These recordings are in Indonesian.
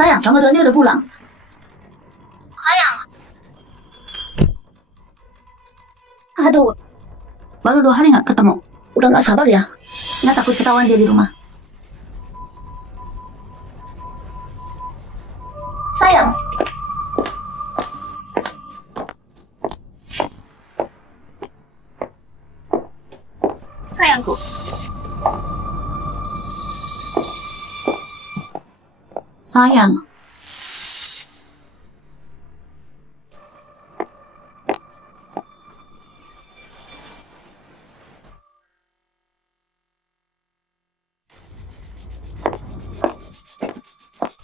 Sayang, sama Doni udah pulang. Sayang. Aduh, baru 2 hari nggak ketemu. Udah nggak sabar ya. Nggak takut ketahuan dia di rumah. Sayang. Sayangku. Sayang.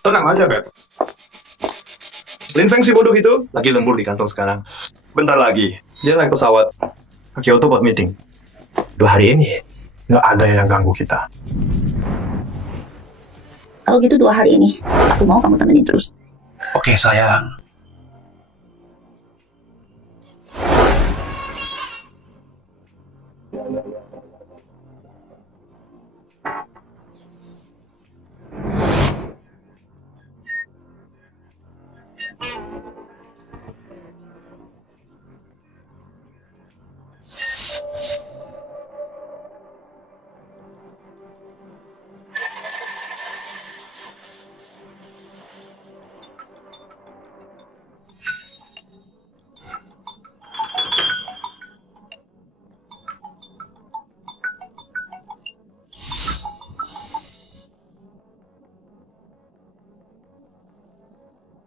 Tenang aja, Beb. Lin Feng si bodoh itu lagi lembur di kantor sekarang. Bentar lagi, dia naik pesawat ke Kyoto buat meeting. 2 hari ini, nggak ada yang ganggu kita. Kalau gitu 2 hari ini, aku mau kamu temenin terus. Oke, sayang.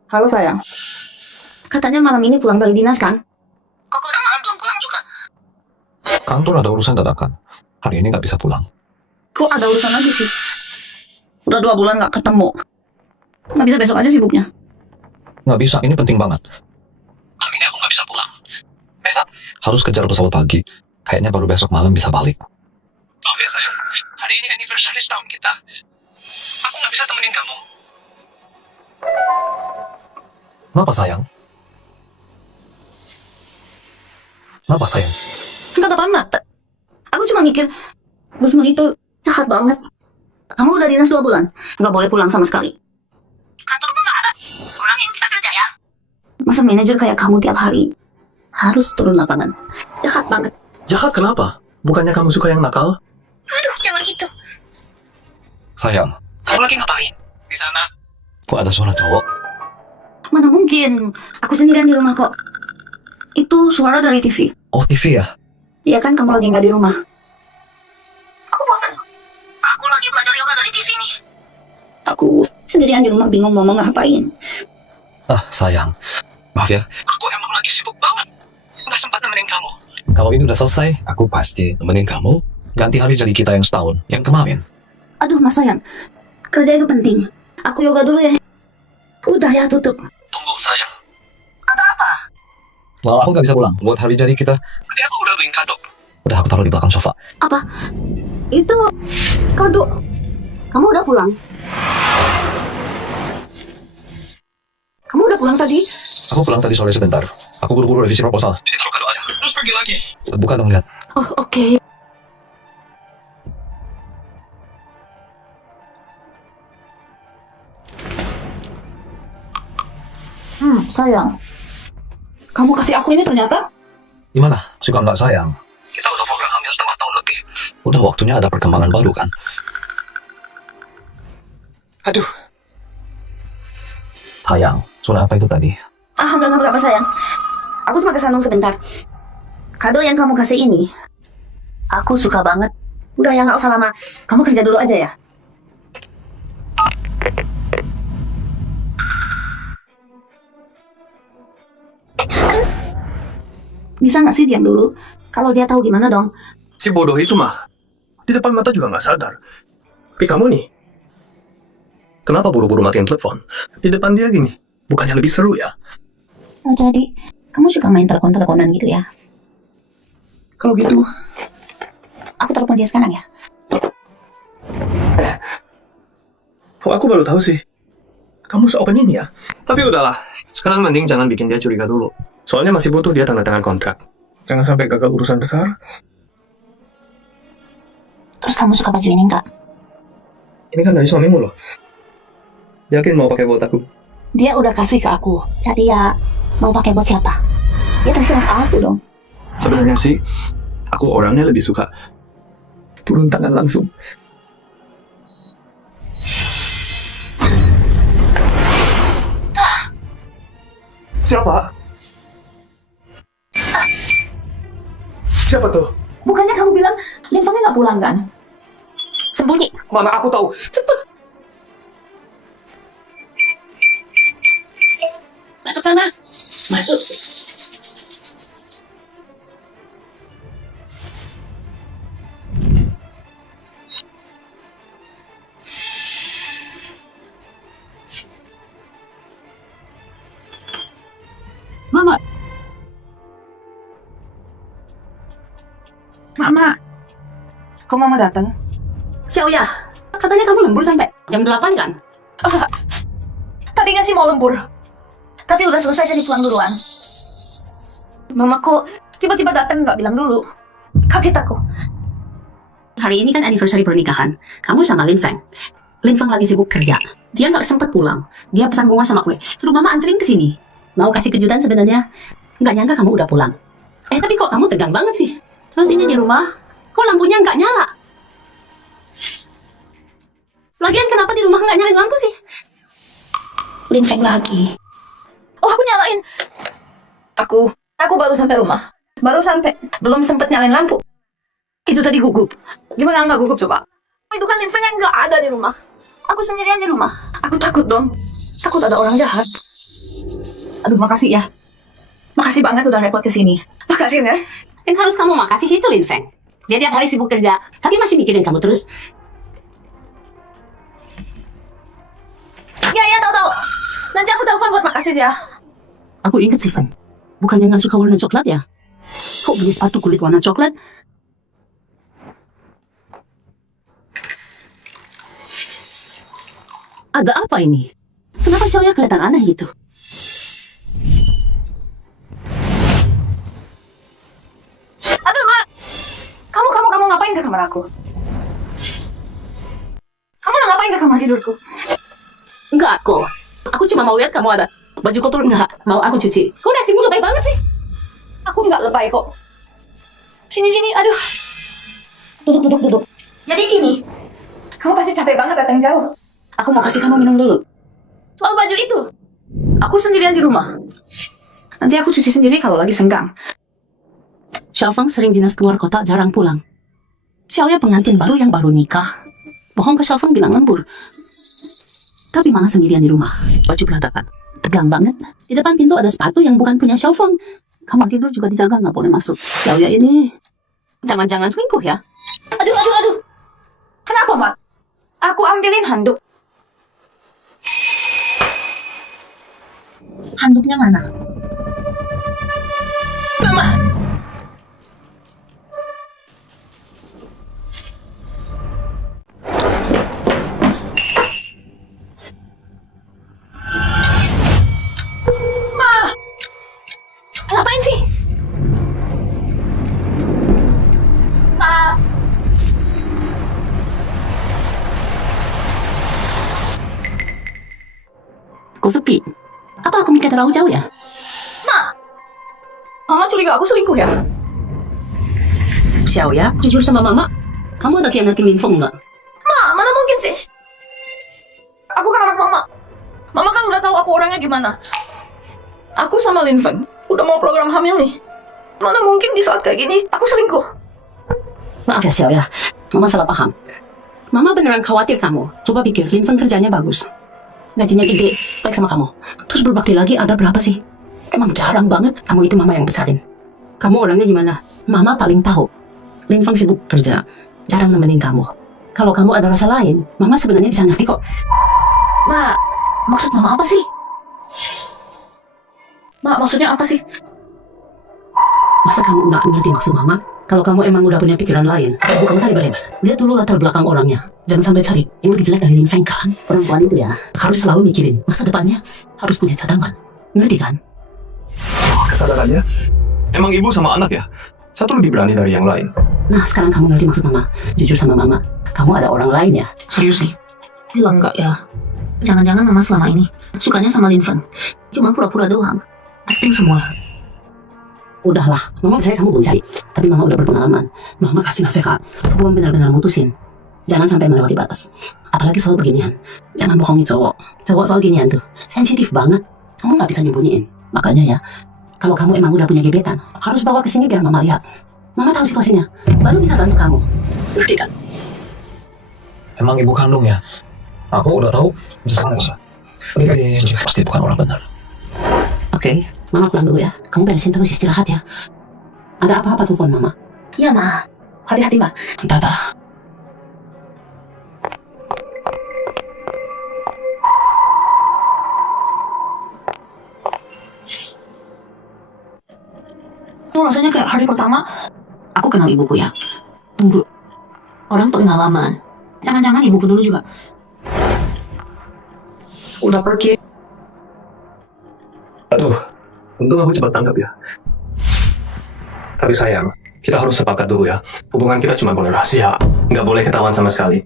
Halo sayang. Katanya malam ini pulang dari dinas kan? Kok udah malam belum pulang juga? Kantor ada urusan dadakan. Hari ini nggak bisa pulang. Kok ada urusan lagi sih? Udah 2 bulan nggak ketemu. Nggak bisa besok aja sibuknya? Nggak bisa, ini penting banget. Hari ini aku nggak bisa pulang. Besok harus kejar pesawat pagi. Kayaknya baru besok malam bisa balik. Maaf ya sayang, hari ini anniversary setahun kita. Aku nggak bisa temenin kamu. Kenapa sayang? Kenapa sayang? Enggak apa-apa. Aku cuma mikir, Gusman itu jahat banget. Kamu udah dinas 2 bulan, nggak boleh pulang sama sekali. Kantor pun nggak ada orang yang bisa kerja ya. Masa manajer kayak kamu tiap hari harus turun lapangan? Jahat banget. Jahat kenapa? Bukannya kamu suka yang nakal? Aduh, jangan gitu. Sayang, kamu lagi ngapain? Di sana. Kok ada suara cowok? Mana mungkin? Aku sendirian di rumah kok. Itu suara dari TV. Oh, TV ya? Iya kan kamu lagi nggak di rumah. Aku bosan. Aku lagi belajar yoga dari TV nih. Aku sendirian di rumah bingung mau ngapain. Ah, sayang. Maaf ya. Aku emang lagi sibuk banget. Nggak sempat nemenin kamu. Kalau ini udah selesai, aku pasti nemenin kamu. Ganti hari jadi kita yang setahun. Yang kemarin. Aduh, Mas sayang. Kerja itu penting. Aku yoga dulu ya. Udah ya, tutup. Tunggu, sayang. Ada apa? Kalau aku nggak bisa pulang buat hari jadi kita. Tadi aku udah beliin kado. Udah aku taruh di belakang sofa. Apa? Itu kado. Kamu udah pulang? Kamu udah pulang tadi? Aku pulang tadi sore sebentar. Aku buru-buru revisi proposal. Jadi taruh kado aja. Terus pergi lagi. Buka dong, lihat. Oh, oke. Sayang. Kamu kasih aku ini ternyata? Gimana? Suka nggak sayang? Kita udah program hamil setengah tahun lebih. Udah waktunya ada perkembangan baru kan? Aduh. Sayang, suara apa itu tadi? Ah, enggak apa sayang. Aku cuma kesandung sebentar. Kado yang kamu kasih ini, aku suka banget. Udah ya, nggak usah lama. Kamu kerja dulu aja ya. Bisa nggak sih diam dulu? Kalau dia tahu gimana dong? Si bodoh itu mah, di depan mata juga nggak sadar. Tapi kamu nih, kenapa buru-buru matiin telepon? Di depan dia gini, bukannya lebih seru ya? Oh, jadi kamu suka main telepon-teleponan gitu ya? Kalau gitu, aku telepon dia sekarang ya. Oh, aku baru tahu sih. Kamu se-open ini ya? Tapi udahlah, sekarang mending jangan bikin dia curiga dulu. Soalnya masih butuh dia tanda tangan kontrak. Jangan sampai gagal urusan besar. Terus kamu suka baju ini enggak? Ini kan dari suamimu loh. Yakin mau pakai bot aku? Dia udah kasih ke aku. Jadi ya, mau pakai bot siapa? Ya terserah aku dong. Sebenarnya sih, aku orangnya lebih suka turun tangan langsung. Siapa? Siapa tuh? Bukannya kamu bilang Linfangnya nggak pulang kan? Sembunyi. Mana aku tahu? Cepet. Masuk sana. Masuk. Mama. Mama. Kok Mama datang? Xiaoya, katanya kamu lembur sampai jam 8 kan? Tadi nggak sih mau lembur. Tapi udah selesai jadi pulang duluan. Mama kok tiba-tiba datang nggak bilang dulu. Kaget aku. Hari ini kan anniversary pernikahan. Kamu sama Lin Feng. Lin Feng lagi sibuk kerja. Dia nggak sempat pulang. Dia pesan bunga sama kue. Suruh Mama anterin ke sini. Mau kasih kejutan sebenarnya. Nggak nyangka kamu udah pulang. Tapi kok kamu tegang banget sih? Terus ini di rumah, kok lampunya nggak nyala? Lagian kenapa di rumah nggak nyalain lampu sih? Lin Feng lagi. Oh, aku nyalain. Aku baru sampai rumah. Baru sampai. Belum sempet nyalain lampu. Itu tadi gugup. Gimana nggak gugup coba? Itu kan Lin Feng yang nggak ada di rumah. Aku sendirian di rumah. Aku takut dong. Takut ada orang jahat. Aduh, makasih ya. Makasih banget udah repot kesini. Makasih ya. Yang harus kamu makasih itu Lin Feng. Dia tiap hari sibuk kerja, tapi masih mikirin kamu terus. Ya, tahu. Nanti aku telepon buat makasih dia. Aku ingat sih, Feng. Bukannya nggak suka warna coklat ya? Kok beli sepatu kulit warna coklat? Ada apa ini? Kenapa Xiaoya kelihatan aneh gitu? Aduh, Ma. Kamu ngapain ke kamar aku? Kamu ngapain ke kamar tidurku? Enggak kok. Aku cuma mau lihat kamu ada baju kotor nggak? Mau aku cuci. Kok reaksimu lebay banget sih? Aku nggak lebay kok. Sini, aduh. Duduk. Jadi gini, kamu pasti capek banget datang jauh. Aku mau kasih kamu minum dulu. Soal baju itu, aku sendirian di rumah. Nanti aku cuci sendiri kalau lagi senggang. Xiaofeng sering dinas keluar kota, jarang pulang. Xiaoya pengantin baru yang baru nikah. Bohong ke Xiaofeng bilang lembur. Tapi malah sendirian di rumah, baju berantakan. Tegang banget. Di depan pintu ada sepatu yang bukan punya Xiaofeng. Kamar tidur juga dijaga, nggak boleh masuk. Xiaoya ini jangan-jangan selingkuh ya? Aduh. Kenapa, Mak? Aku ambilin handuk. Handuknya mana? Mama. Ngapain sih? Kok sepi? Apa aku mikir terlalu jauh ya? Mama curiga aku selingkuh ya? Xiaoya, jujur sama Mama. Kamu ada khianatin Lin Feng nggak? Mana mungkin sih? Aku kan anak Mama. Mama kan udah tahu aku orangnya gimana. Aku sama Lin Feng udah mau program hamil nih. Mana mungkin di saat kayak gini aku selingkuh? Maaf ya Xiaoya, Mama salah paham. Mama beneran khawatir kamu. Coba pikir, Lin Feng kerjanya bagus. Gajinya gede, baik sama kamu. Terus berbakti lagi ada berapa sih? Emang jarang banget kamu itu Mama yang besarin. Kamu orangnya gimana? Mama paling tahu. Lin Feng sibuk kerja, jarang nemenin kamu. Kalau kamu ada rasa lain, Mama sebenarnya bisa ngerti kok. Ma, maksud Mama apa sih? Ma, maksudnya apa sih? Masa kamu nggak ngerti maksud Mama? Kalau kamu emang udah punya pikiran lain, harus buka mata lebar-lebar. Lihat dulu latar belakang orangnya. Jangan sampai cari yang lebih jelek dari Lin Feng kan. Perempuan itu ya, harus selalu mikirin masa depannya, harus punya cadangan. Ngerti kan? Kesadarannya? Emang ibu sama anak ya? Satu lebih berani dari yang lain. Nah, sekarang kamu ngerti maksud Mama. Jujur sama Mama, kamu ada orang lain ya? Serius nih? Bilang enggak ya? Jangan-jangan mama selama ini sukanya sama Linfen. Cuma pura-pura doang. Acting semua. Udahlah, mama percaya kamu belum cari. Tapi mama udah berpengalaman. Mama kasih nasihat sebelum benar-benar mutusin. Jangan sampai melewati batas. Apalagi soal beginian. Jangan bohongi cowok. Cowok soal ginian tuh sensitif banget. Kamu nggak bisa nyembunyiin. Makanya ya, kalau kamu emang udah punya gebetan, harus bawa ke sini biar mama lihat. Mama tahu situasinya, baru bisa bantu kamu. Ngerti kan? Emang ibu kandung ya? Aku udah tahu, sekarang nggak usah. Ini pasti bukan orang benar. Oke, mama pulang dulu ya. Kamu beresin terus istirahat ya. Ada apa-apa telepon mama. Iya, Ma. Hati-hati, Ma. Dadah. Tuh rasanya kayak hari pertama aku kenal ibuku ya. Tunggu. Orang pengalaman. Jangan-jangan ibuku dulu juga. Udah pergi. Aduh, untung aku cepat tanggap ya. Tapi sayang, kita harus sepakat dulu ya. Hubungan kita cuma boleh rahasia, nggak boleh ketahuan sama sekali.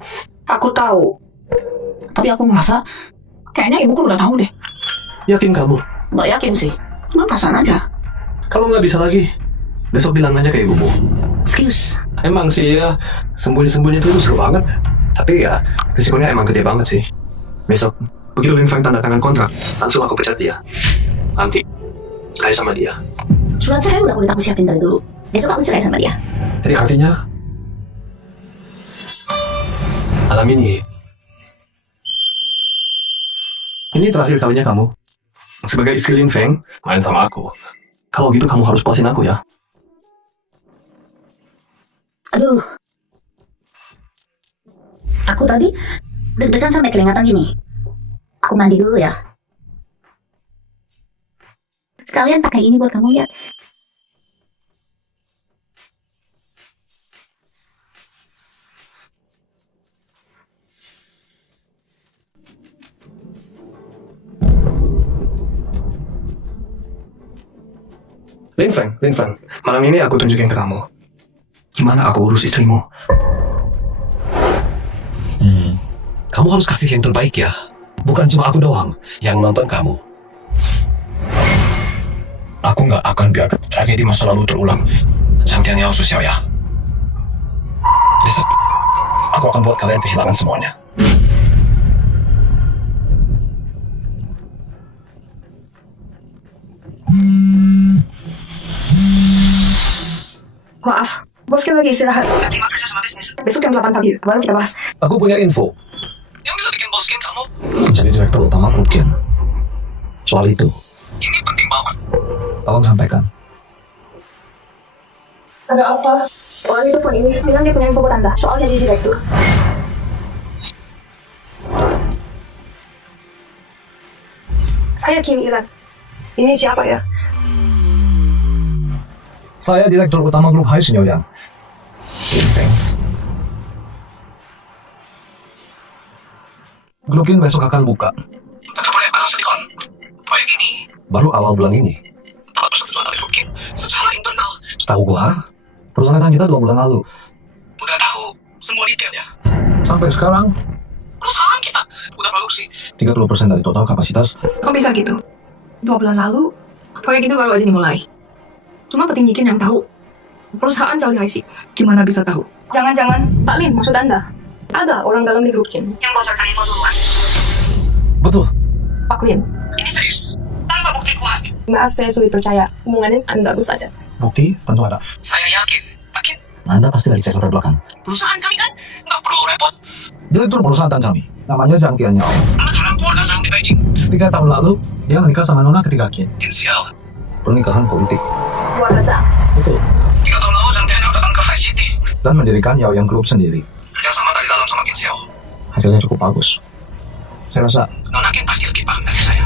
Aku tahu. Tapi aku merasa kayaknya ibuku udah tahu deh. Yakin kamu? Nggak yakin sih. Cuma perasaan aja. Kalau nggak bisa lagi, besok bilang aja ke ibumu. Excuse. Emang sih ya, sembunyi-sembunyi itu seru banget. Tapi ya, risikonya emang gede banget sih. Besok, begitu Lin Feng tanda tangan kontrak, langsung aku pecat dia. Nanti, kayak sama dia. Surat cerai udah aku siapin dari dulu. Besok aku cerai sama dia. Jadi artinya, malam ini terakhir kalinya kamu sebagai istri Lin Feng main sama aku. Kalau gitu kamu harus puasin aku ya. Aduh. Aku tadi deg-degan sampai kelihatan gini. Aku mandi dulu ya. Sekalian pakai ini buat kamu lihat. Lin Feng, malam ini aku tunjukin ke kamu gimana aku urus istrimu. Kamu harus kasih yang terbaik ya. Bukan cuma aku doang yang nonton kamu. Aku nggak akan biarkan tragedi masa lalu terulang. Sampai yang susah ya. Besok, aku akan buat kalian kehilangan semuanya. Maaf, bos kan lagi istirahat. Terima kerja sama bisnis. Besok jam 8 pagi, baru kita bahas. Aku punya info. Yang bisa bikin bos Kin kamu jadi direktur utama grup Kin. Soal itu. Ini penting banget. Tolong sampaikan. Ada apa? Orang itu phone ini bilang dia punya info buat Anda soal jadi direktur. Saya Kim Ilan. Ini siapa ya? Saya direktur utama grup Hai Sinyoyang. Grup Kin besok akan buka. Kita boleh bahas Nikon. Proyek ini baru awal bulan ini. Tanpa persetujuan dari grup Kin secara internal. Setahu gua, perusahaan kita 2 bulan lalu. Udah tahu semua detailnya. Sampai sekarang, perusahaan kita udah produksi 30% dari total kapasitas. Kok bisa gitu? 2 bulan lalu, proyek itu baru aja dimulai. Cuma petinggi Kin yang tahu. Perusahaan jauh di IC. Gimana bisa tahu? Jangan-jangan Pak Lin maksud Anda? Ada orang dalam di grup Kin yang bocorkan info duluan. Betul. Pak Lin. Ini serius. Tanpa bukti kuat. Maaf, saya sulit percaya. Hubungannya Anda bagus saja. Bukti tentu ada. Saya yakin. Yakin. Anda pasti dari cek latar belakang. Perusahaan kami kan nggak perlu repot. Direktur perusahaan kami. Namanya Zhang Tianyao. Anak orang keluarga Zhang di Beijing. 3 tahun lalu, dia menikah sama Nona ketika Kin. Inisial. Pernikahan politik. Buat aja. Betul. 3 tahun lalu Zhang Tianyao datang ke High City. Dan mendirikan Yaoyang Group sendiri. Kerjasama dari dalam sama Kim Xiao. Hasilnya cukup bagus. Saya rasa, Nona Kim pasti lebih paham dari saya.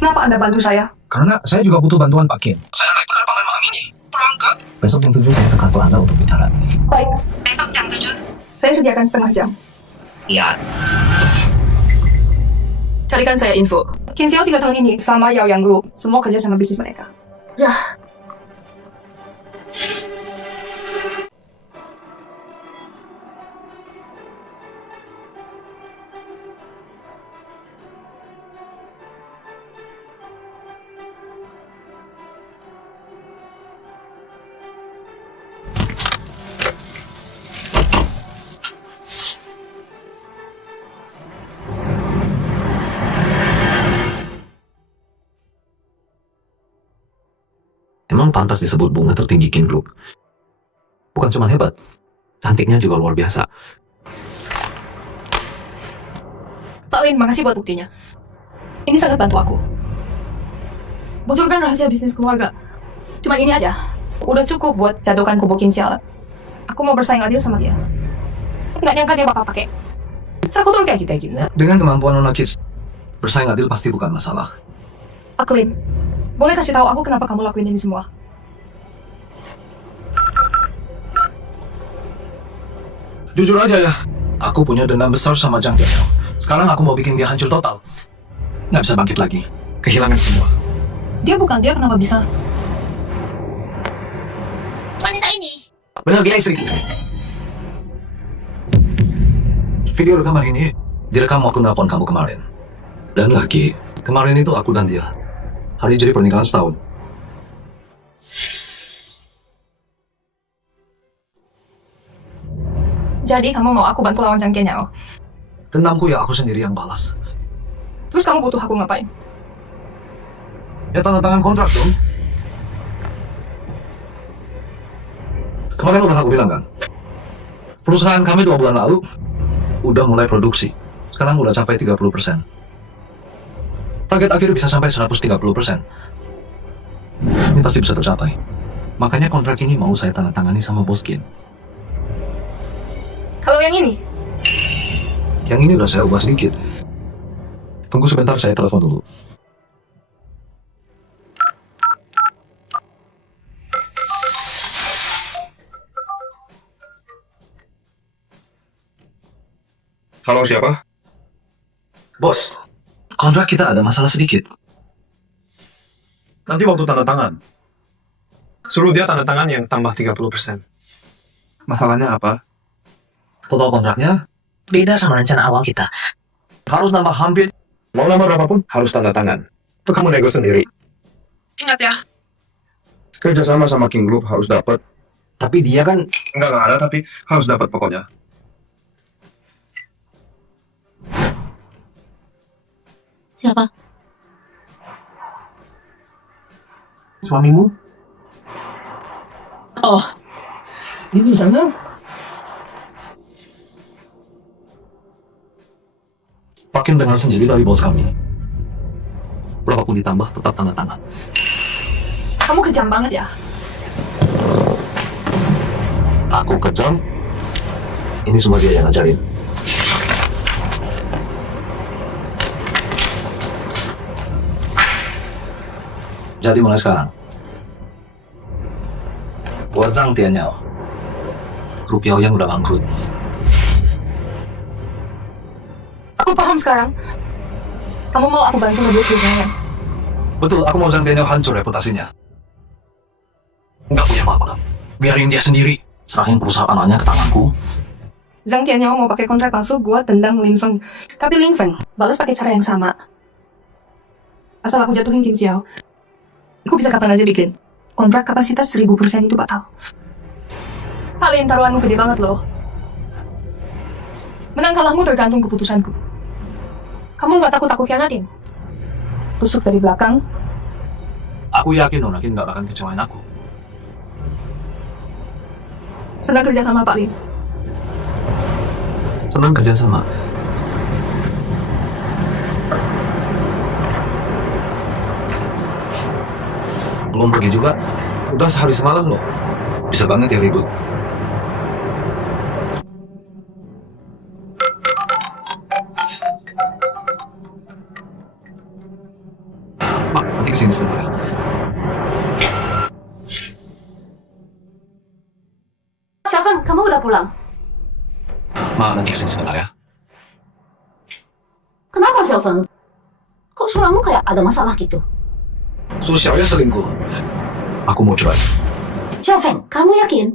Kenapa Anda bantu saya? karena saya juga butuh bantuan Pak Kim. Saya naik penerbangan malam ini. Berangkat. Besok jam 7 saya ke kantor Anda untuk bicara. Baik, Besok jam 7. saya sediakan setengah jam. Siap. Carikan saya info. Kim Xiao 3 tahun ini sama Yaoyang Group, semua kerja sama bisnis mereka. Yah, memang pantas disebut bunga tertinggi King Group. Bukan cuma hebat, cantiknya juga luar biasa. Pak Lin, makasih buat buktinya. Ini sangat bantu aku. Bocorkan rahasia bisnis keluarga. Cuma ini aja. Udah cukup buat jatuhkan kubu Kinsial. Aku mau bersaing adil sama dia. Nggak nyangka dia bakal pakai kotor kayak kita gitu. Dengan kemampuan Nona Kids, bersaing adil pasti bukan masalah. Pak Lin, boleh kasih tahu aku kenapa kamu lakuin ini semua? Jujur aja ya, aku punya dendam besar sama Jang Daniel. Sekarang aku mau bikin dia hancur total. Nggak bisa bangkit lagi. Kehilangan semua. Dia bukan dia, kenapa bisa? Wanita ini. Benar dia istriku. Video rekaman ini direkam waktu nelpon kamu kemarin. Dan lagi, kemarin itu aku dan dia. Hari jadi pernikahan setahun. Jadi kamu mau aku bantu lawan Jang Daniel? Dendamku ya aku sendiri yang balas. Terus kamu butuh aku ngapain? Ya tanda tangan kontrak dong. Kemarin udah aku bilang kan, perusahaan kami 2 bulan lalu udah mulai produksi. Sekarang udah capai 30%. Target akhir bisa sampai 130%. Ini pasti bisa tercapai. Makanya kontrak ini mau saya tanda tangani sama bos Gin. Kalau yang ini? Yang ini udah saya ubah sedikit. Tunggu sebentar, saya telepon dulu. Halo, siapa? Bos, kontrak kita ada masalah sedikit. Nanti waktu tanda tangan. Suruh dia tanda tangan yang tambah 30%. Masalahnya apa? Total kontraknya Beda sama rencana awal kita. harus nambah hampir. Mau nama berapapun, harus tanda tangan. Itu kamu nego sendiri. Ingat ya, Kerjasama sama King Group harus dapat. Tapi dia kan Enggak ada, tapi harus dapat pokoknya. Siapa? suamimu. Oh, ini di sana. Pakin dengar sendiri dari bos kami. Berapapun ditambah, tetap tanda tangan. Kamu kejam banget ya. Aku kejam. Ini semua dia yang ngajarin. Jadi mulai sekarang, buat Zhang Tianyao, grup Yaoyang udah bangkrut. Aku paham sekarang. Kamu mau aku bantu ngebuat perusahaan. Betul, aku mau Zhang Tianyao hancur reputasinya. Nggak punya apa-apa, biarin dia sendiri. Serahin perusahaan anaknya ke tanganku. Zhang Tianyao mau pakai kontrak palsu buat tendang Lin Feng. Tapi Lin Feng balas pakai cara yang sama. Asal aku jatuhin Qin Xiao, aku bisa kapan aja bikin. Kontrak kapasitas 1000% itu batal. Kalian taruhanmu gede banget loh. Menang kalahmu tergantung keputusanku. Kamu nggak takut aku khianatin? Tusuk dari belakang. Aku yakin Nona Kin nggak akan kecewain aku. Senang kerja sama Pak Lin. Senang kerja sama. Belum pergi juga, udah sehari semalam loh. Bisa banget ya ribut. Mak, nanti kesini sebentar ya. Xiaofeng, kamu udah pulang? Mak, nanti kesini sebentar ya. Kenapa Xiaofeng? Kok suaramu kayak ada masalah gitu? Su Xiaoya selingkuh. Aku mau cerai. Xiaofeng, kamu yakin?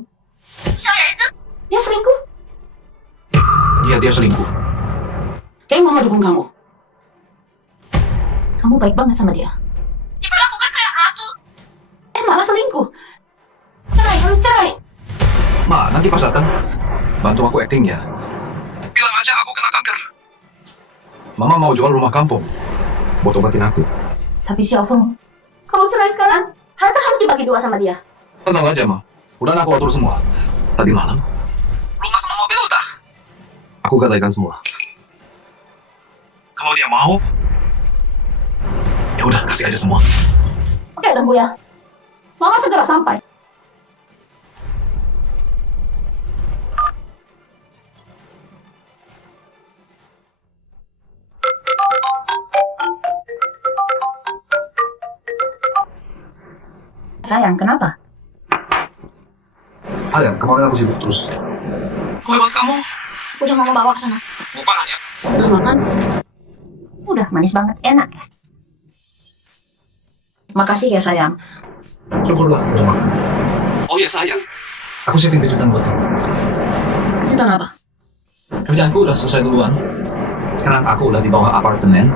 Saya itu. Dia selingkuh? Iya, dia selingkuh. Kayaknya mama dukung kamu. Kamu baik banget sama dia. Diperlakukan kayak ratu. Malah selingkuh. Cerai, harus cerai. Ma, nanti pas datang, bantu aku acting ya. Bilang aja aku kena kanker. Mama mau jual rumah kampung buat obatin aku. Tapi Xiaofeng, kalau cerai sekarang, Harta harus dibagi dua sama dia. Tenang aja, Ma. Udah aku atur semua. Tadi malam, Rumah sama mobil udah. aku gadaikan semua. Kalau dia mau, Ya udah, kasih aja semua. Oke, tunggu ya. Mama segera sampai. Sayang, kenapa? Sayang, kemarin aku sibuk terus. kue buat kamu. Udah mama bawa ke sana. Lupa nanya. Udah makan? Udah, manis banget, enak. Makasih ya sayang. Syukurlah, udah makan. Oh iya sayang. Aku siapin kejutan buat kamu. Kejutan apa? Kerjaanku udah selesai duluan. Sekarang aku udah di bawah apartemen.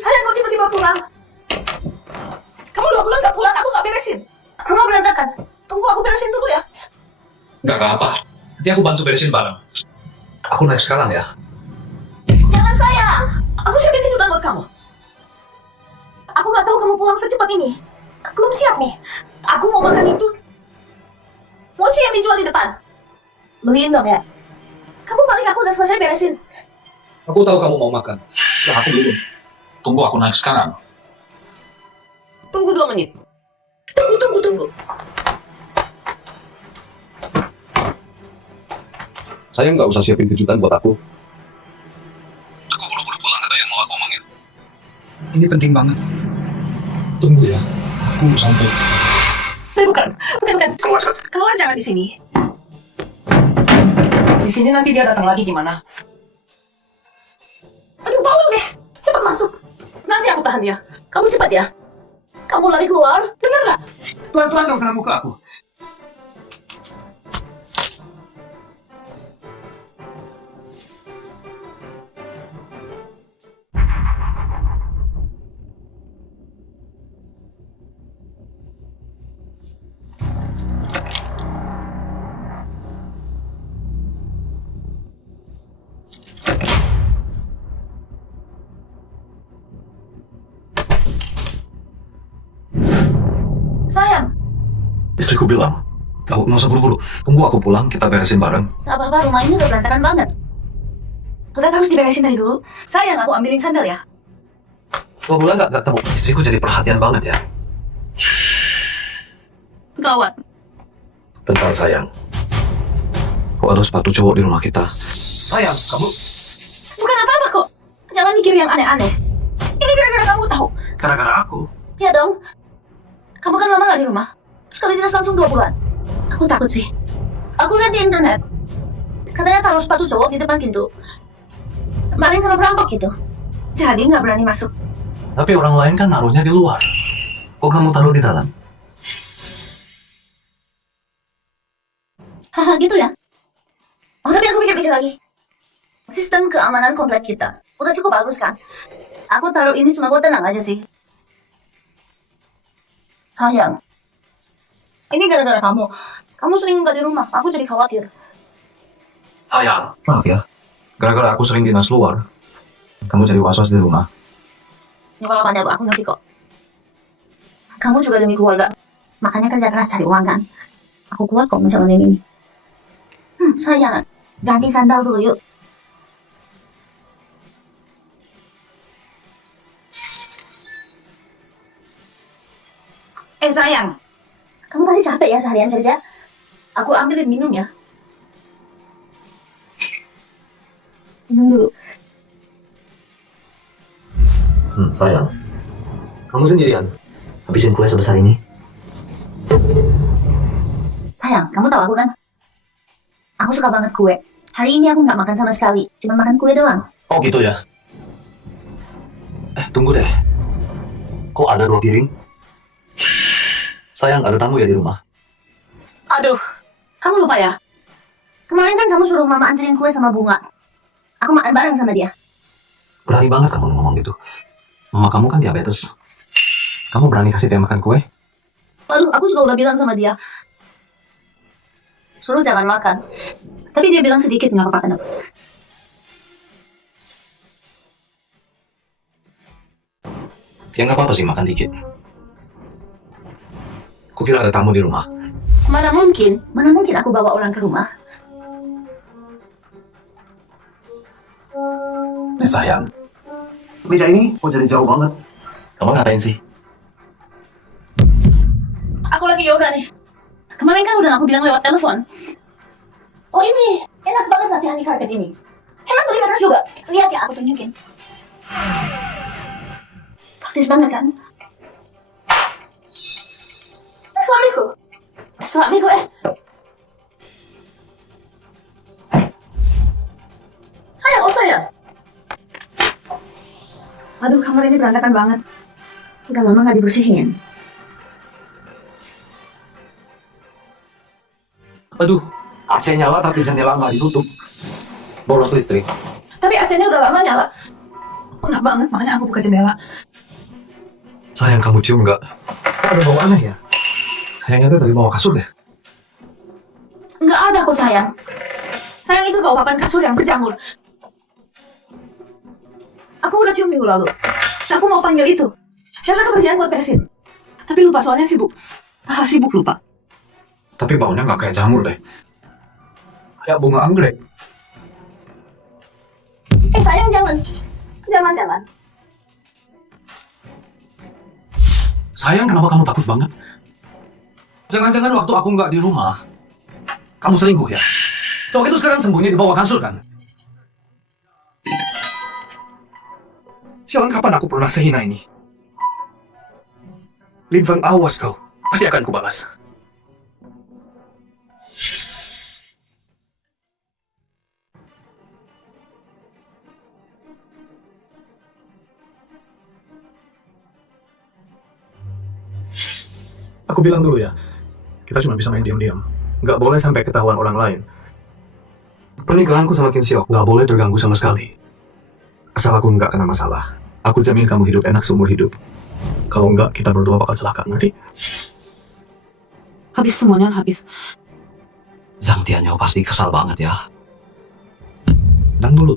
Sayang, kok tiba-tiba pulang? Kamu 2 bulan gak pulang, aku gak beresin. Rumah berantakan. Tunggu aku beresin dulu ya. Gak apa. Nanti aku bantu beresin barang. Aku naik sekarang ya. Jangan sayang. Aku siapin kejutan buat kamu. Aku gak tahu kamu pulang secepat ini. Belum siap nih. Aku mau makan itu. Mochi yang dijual di depan. Beliin dong ya. Kamu balik, aku udah selesai beresin. Aku tahu kamu mau makan. Ya aku belum. Tunggu aku naik sekarang. Tunggu 2 menit. Tunggu. Saya nggak usah siapin kejutan buat aku. Aku buru-buru pulang, ada yang mau aku omongin. Ini penting banget. Tunggu ya. Aku sampai. Bukan. Keluar cepat. Keluar jangan di sini. Di sini nanti dia datang lagi gimana? Aduh, bawel deh. Cepat masuk. Nanti aku tahan dia. Kamu cepat ya. Kamu lari keluar. Dengar gak? Pelan-pelan dong kena muka aku. Sayang. Istriku bilang, "Kau nggak usah buru-buru. Tunggu aku pulang, kita beresin bareng." Gak apa-apa, rumah ini udah berantakan banget. Tetap harus diberesin dari dulu. Sayang, aku ambilin sandal ya. 2 bulan nggak ketemu. Istriku jadi perhatian banget ya. Gawat. Bentar sayang. Kok ada sepatu cowok di rumah kita? Sayang, kamu Bukan apa-apa kok. Jangan mikir yang aneh-aneh. Ini gara-gara kamu tahu. gara-gara aku. Ya dong. Kamu kan lama gak di rumah. Sekali dinas langsung 2 bulan. Aku takut sih. Aku lihat di internet. Katanya taruh sepatu cowok di depan pintu. Maling sama perampok gitu. Jadi nggak berani masuk. Tapi orang lain kan naruhnya di luar. Kok kamu taruh di dalam? Haha, gitu ya. Oh, tapi aku pikir-pikir lagi. Sistem keamanan komplek kita udah cukup bagus kan? Aku taruh ini cuma buat tenang aja sih. Sayang. Ini gara-gara kamu. Kamu sering nggak di rumah. Aku jadi khawatir. Sayang. Maaf ya. Gara-gara aku sering dinas luar, kamu jadi was-was di rumah. Nggak apa-apa, aku ngerti kok. Kamu juga demi keluarga. Makanya kerja keras cari uang kan. Aku kuat kok menjalanin ini. Sayang. Ganti sandal dulu yuk. Sayang. Kamu pasti capek ya seharian kerja. Aku ambilin minum ya. Minum dulu. Sayang. Kamu sendirian. Habisin kue sebesar ini. Sayang, kamu tahu aku kan? Aku suka banget kue. Hari ini aku nggak makan sama sekali. Cuma makan kue doang. Oh gitu ya. Tunggu deh. Kok ada 2 piring? Sayang, ada tamu ya di rumah. Aduh, kamu lupa ya? Kemarin kan kamu suruh mama anterin kue sama bunga. Aku makan bareng sama dia. Berani banget kamu ngomong gitu. Mama kamu kan diabetes. Kamu berani kasih dia makan kue? Lalu aku juga udah bilang sama dia. suruh jangan makan. Tapi dia bilang sedikit nggak apa-apa kenapa. Ya nggak apa-apa sih makan dikit. Kukira ada tamu di rumah. Mana mungkin aku bawa orang ke rumah. Sayang, Meja ini kok jadi jauh banget? kamu ngapain sih? Aku lagi yoga nih. Kemarin kan udah aku bilang lewat telepon. Oh ini, enak banget latihan di karpet ini. Emang beli batas juga? Lihat ya, aku tunjukin. Praktis banget kan? Suamiku. Suamiku Sayang, oh sayang. Aduh, kamar ini berantakan banget. Udah lama gak dibersihin. Aduh, AC nyala tapi jendela nggak ditutup. Boros listrik. Tapi AC-nya udah lama nyala. Enak banget, makanya aku buka jendela. Sayang, kamu cium nggak? Ada bau aneh ya? Kayaknya itu dari bawah kasur deh. Nggak ada kok sayang. Sayang itu bawa papan kasur yang berjamur. Aku udah cium minggu lalu. Aku mau panggil itu. Jasa kebersihan buat beresin. Tapi lupa soalnya sibuk. Sibuk lupa. Tapi baunya nggak kayak jamur deh. Kayak bunga anggrek. Sayang jangan. Jangan. Sayang, kenapa kamu takut banget? Jangan-jangan waktu aku nggak di rumah, kamu selingkuh ya? Cowok itu sekarang sembunyi di bawah kasur kan? Sialan, kapan aku pernah sehina ini? Lin Feng, awas kau. Pasti akan kubalas. Aku bilang dulu ya, kita cuma bisa main diam-diam. Nggak boleh sampai ketahuan orang lain. Pernikahanku sama Kim Seok nggak boleh terganggu sama sekali. Asal aku nggak kena masalah, aku jamin kamu hidup enak seumur hidup. Kalau nggak, kita berdua bakal celaka, ngerti? Habis semuanya habis. Zhang Tianyao pasti kesal banget ya. Dan dulu,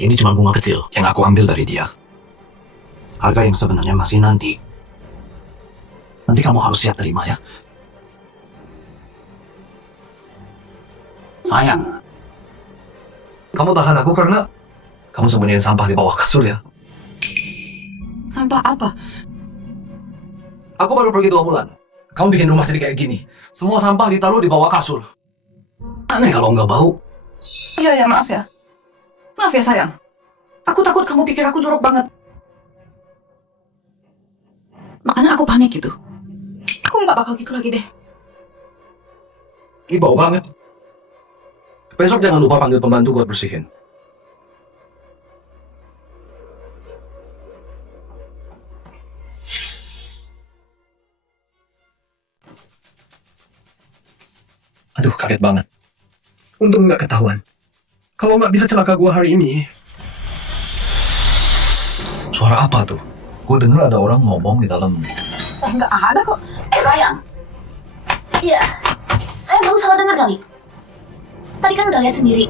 ini cuma bunga kecil yang aku ambil dari dia. Harga yang sebenarnya masih nanti. Nanti kamu harus siap terima ya. Sayang, kamu tahan aku karena kamu sembunyiin sampah di bawah kasur ya. Sampah apa? Aku baru pergi 2 bulan. Kamu bikin rumah jadi kayak gini. Semua sampah ditaruh di bawah kasur. Aneh kalau nggak bau. Iya, maaf ya. Maaf ya, sayang. Aku takut kamu pikir aku jorok banget. Makanya aku panik gitu. Aku nggak bakal gitu lagi deh. Ini bau banget. Besok jangan lupa panggil pembantu buat bersihin. Aduh, kaget banget. Untung nggak ketahuan. Kalau nggak bisa celaka gua hari ini. Suara apa tuh? Gue denger ada orang ngomong di dalam. Nggak ada kok. Sayang. Iya. Saya baru salah dengar kali. Tadi kan udah lihat sendiri.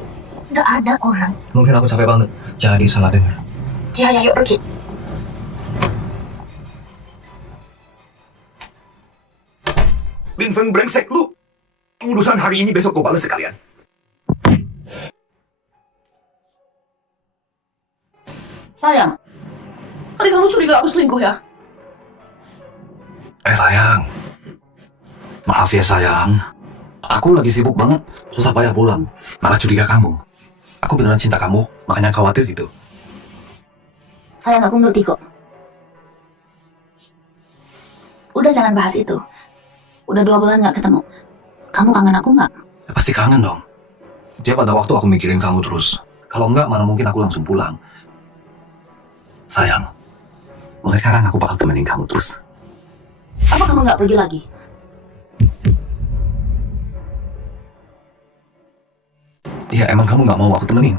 Nggak ada orang. Mungkin aku capek banget, jadi salah dengar. Ya, yuk pergi. Lin Feng, brengsek lu. Urusan hari ini besok gua balas sekalian. Sayang. Tadi kamu curiga aku selingkuh ya? Sayang. Maaf ya sayang. Aku lagi sibuk banget, susah payah pulang. Malah curiga kamu. Aku beneran cinta kamu, makanya khawatir gitu. Sayang, aku ngerti kok. Udah jangan bahas itu. Udah 2 bulan nggak ketemu. Kamu kangen aku nggak? Ya, pasti kangen dong. Tiap ada waktu aku mikirin kamu terus. Kalau enggak, mana mungkin aku langsung pulang. Sayang, mulai sekarang aku bakal temenin kamu terus. Apa kamu nggak pergi lagi? Iya, emang kamu nggak mau aku temenin?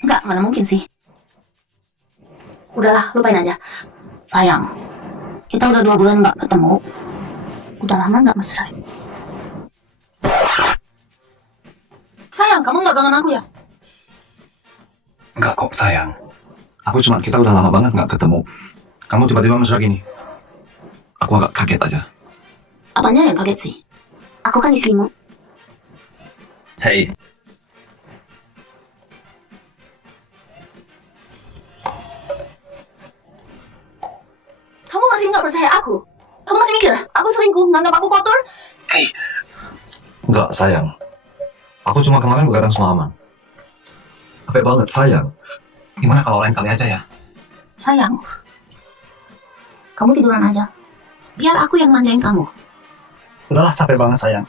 Nggak, mana mungkin sih. Udahlah, lupain aja. Sayang, kita udah 2 bulan nggak ketemu. Udah lama nggak mesra. Sayang, kamu nggak kangen aku ya? Enggak kok, sayang. Kita udah lama banget nggak ketemu. Kamu tiba-tiba mesra gini. Aku agak kaget aja. Apanya yang kaget sih? Aku kan istrimu. Hey, Kamu masih nggak percaya aku? Kamu masih mikir aku selingkuh, nganggap aku kotor? enggak sayang. Aku cuma kemarin begadang semalaman. Capek banget, sayang. Gimana kalau lain kali aja ya? Sayang, kamu tiduran aja. Biar aku yang manjain kamu. Udahlah, capek banget, sayang.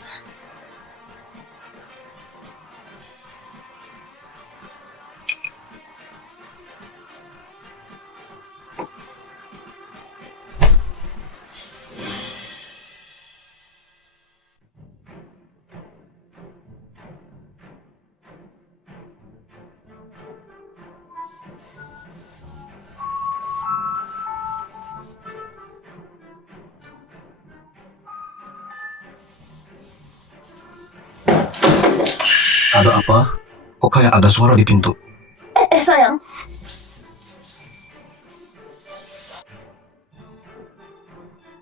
Ada apa? Kok kayak ada suara di pintu? Sayang.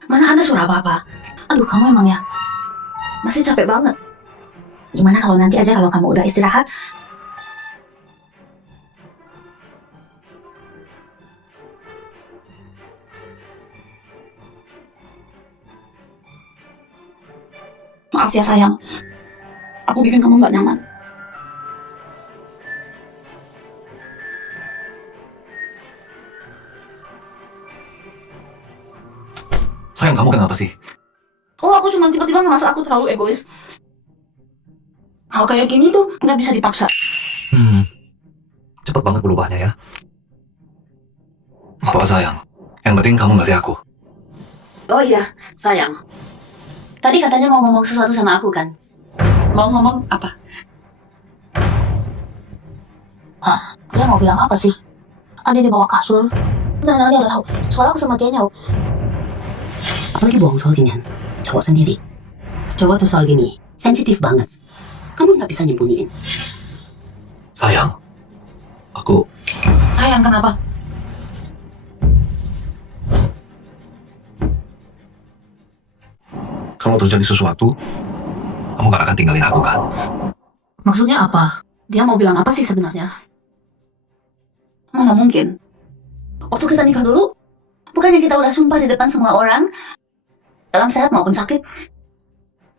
Mana ada suara apa-apa? Aduh, kamu emang ya masih capek banget. Gimana kalau nanti aja kalau kamu udah istirahat? Maaf ya sayang, aku bikin kamu nggak nyaman. Sayang, kamu kenapa sih? Oh, aku cuma tiba-tiba ngerasa aku terlalu egois. Hal kayak gini tuh nggak bisa dipaksa. Cepat banget berubahnya ya. Apa sayang? Yang penting kamu ngerti aku. Oh iya, sayang. Tadi katanya mau ngomong sesuatu sama aku kan? Mau ngomong apa? Dia mau bilang apa sih? Tadi di bawah kasur. Jangan dia udah tahu. Soalnya aku sama dia nyawa. Apalagi bohong soal ginian. Cowok sendiri. Cowok tuh soal gini, sensitif banget. Kamu nggak bisa nyembunyiin. Sayang, aku... Sayang, kenapa? Kalau terjadi sesuatu, kamu gak akan tinggalin aku kan? Maksudnya apa? Dia mau bilang apa sih sebenarnya? Mana mungkin? Waktu kita nikah dulu, bukannya kita udah sumpah di depan semua orang, dalam sehat maupun sakit,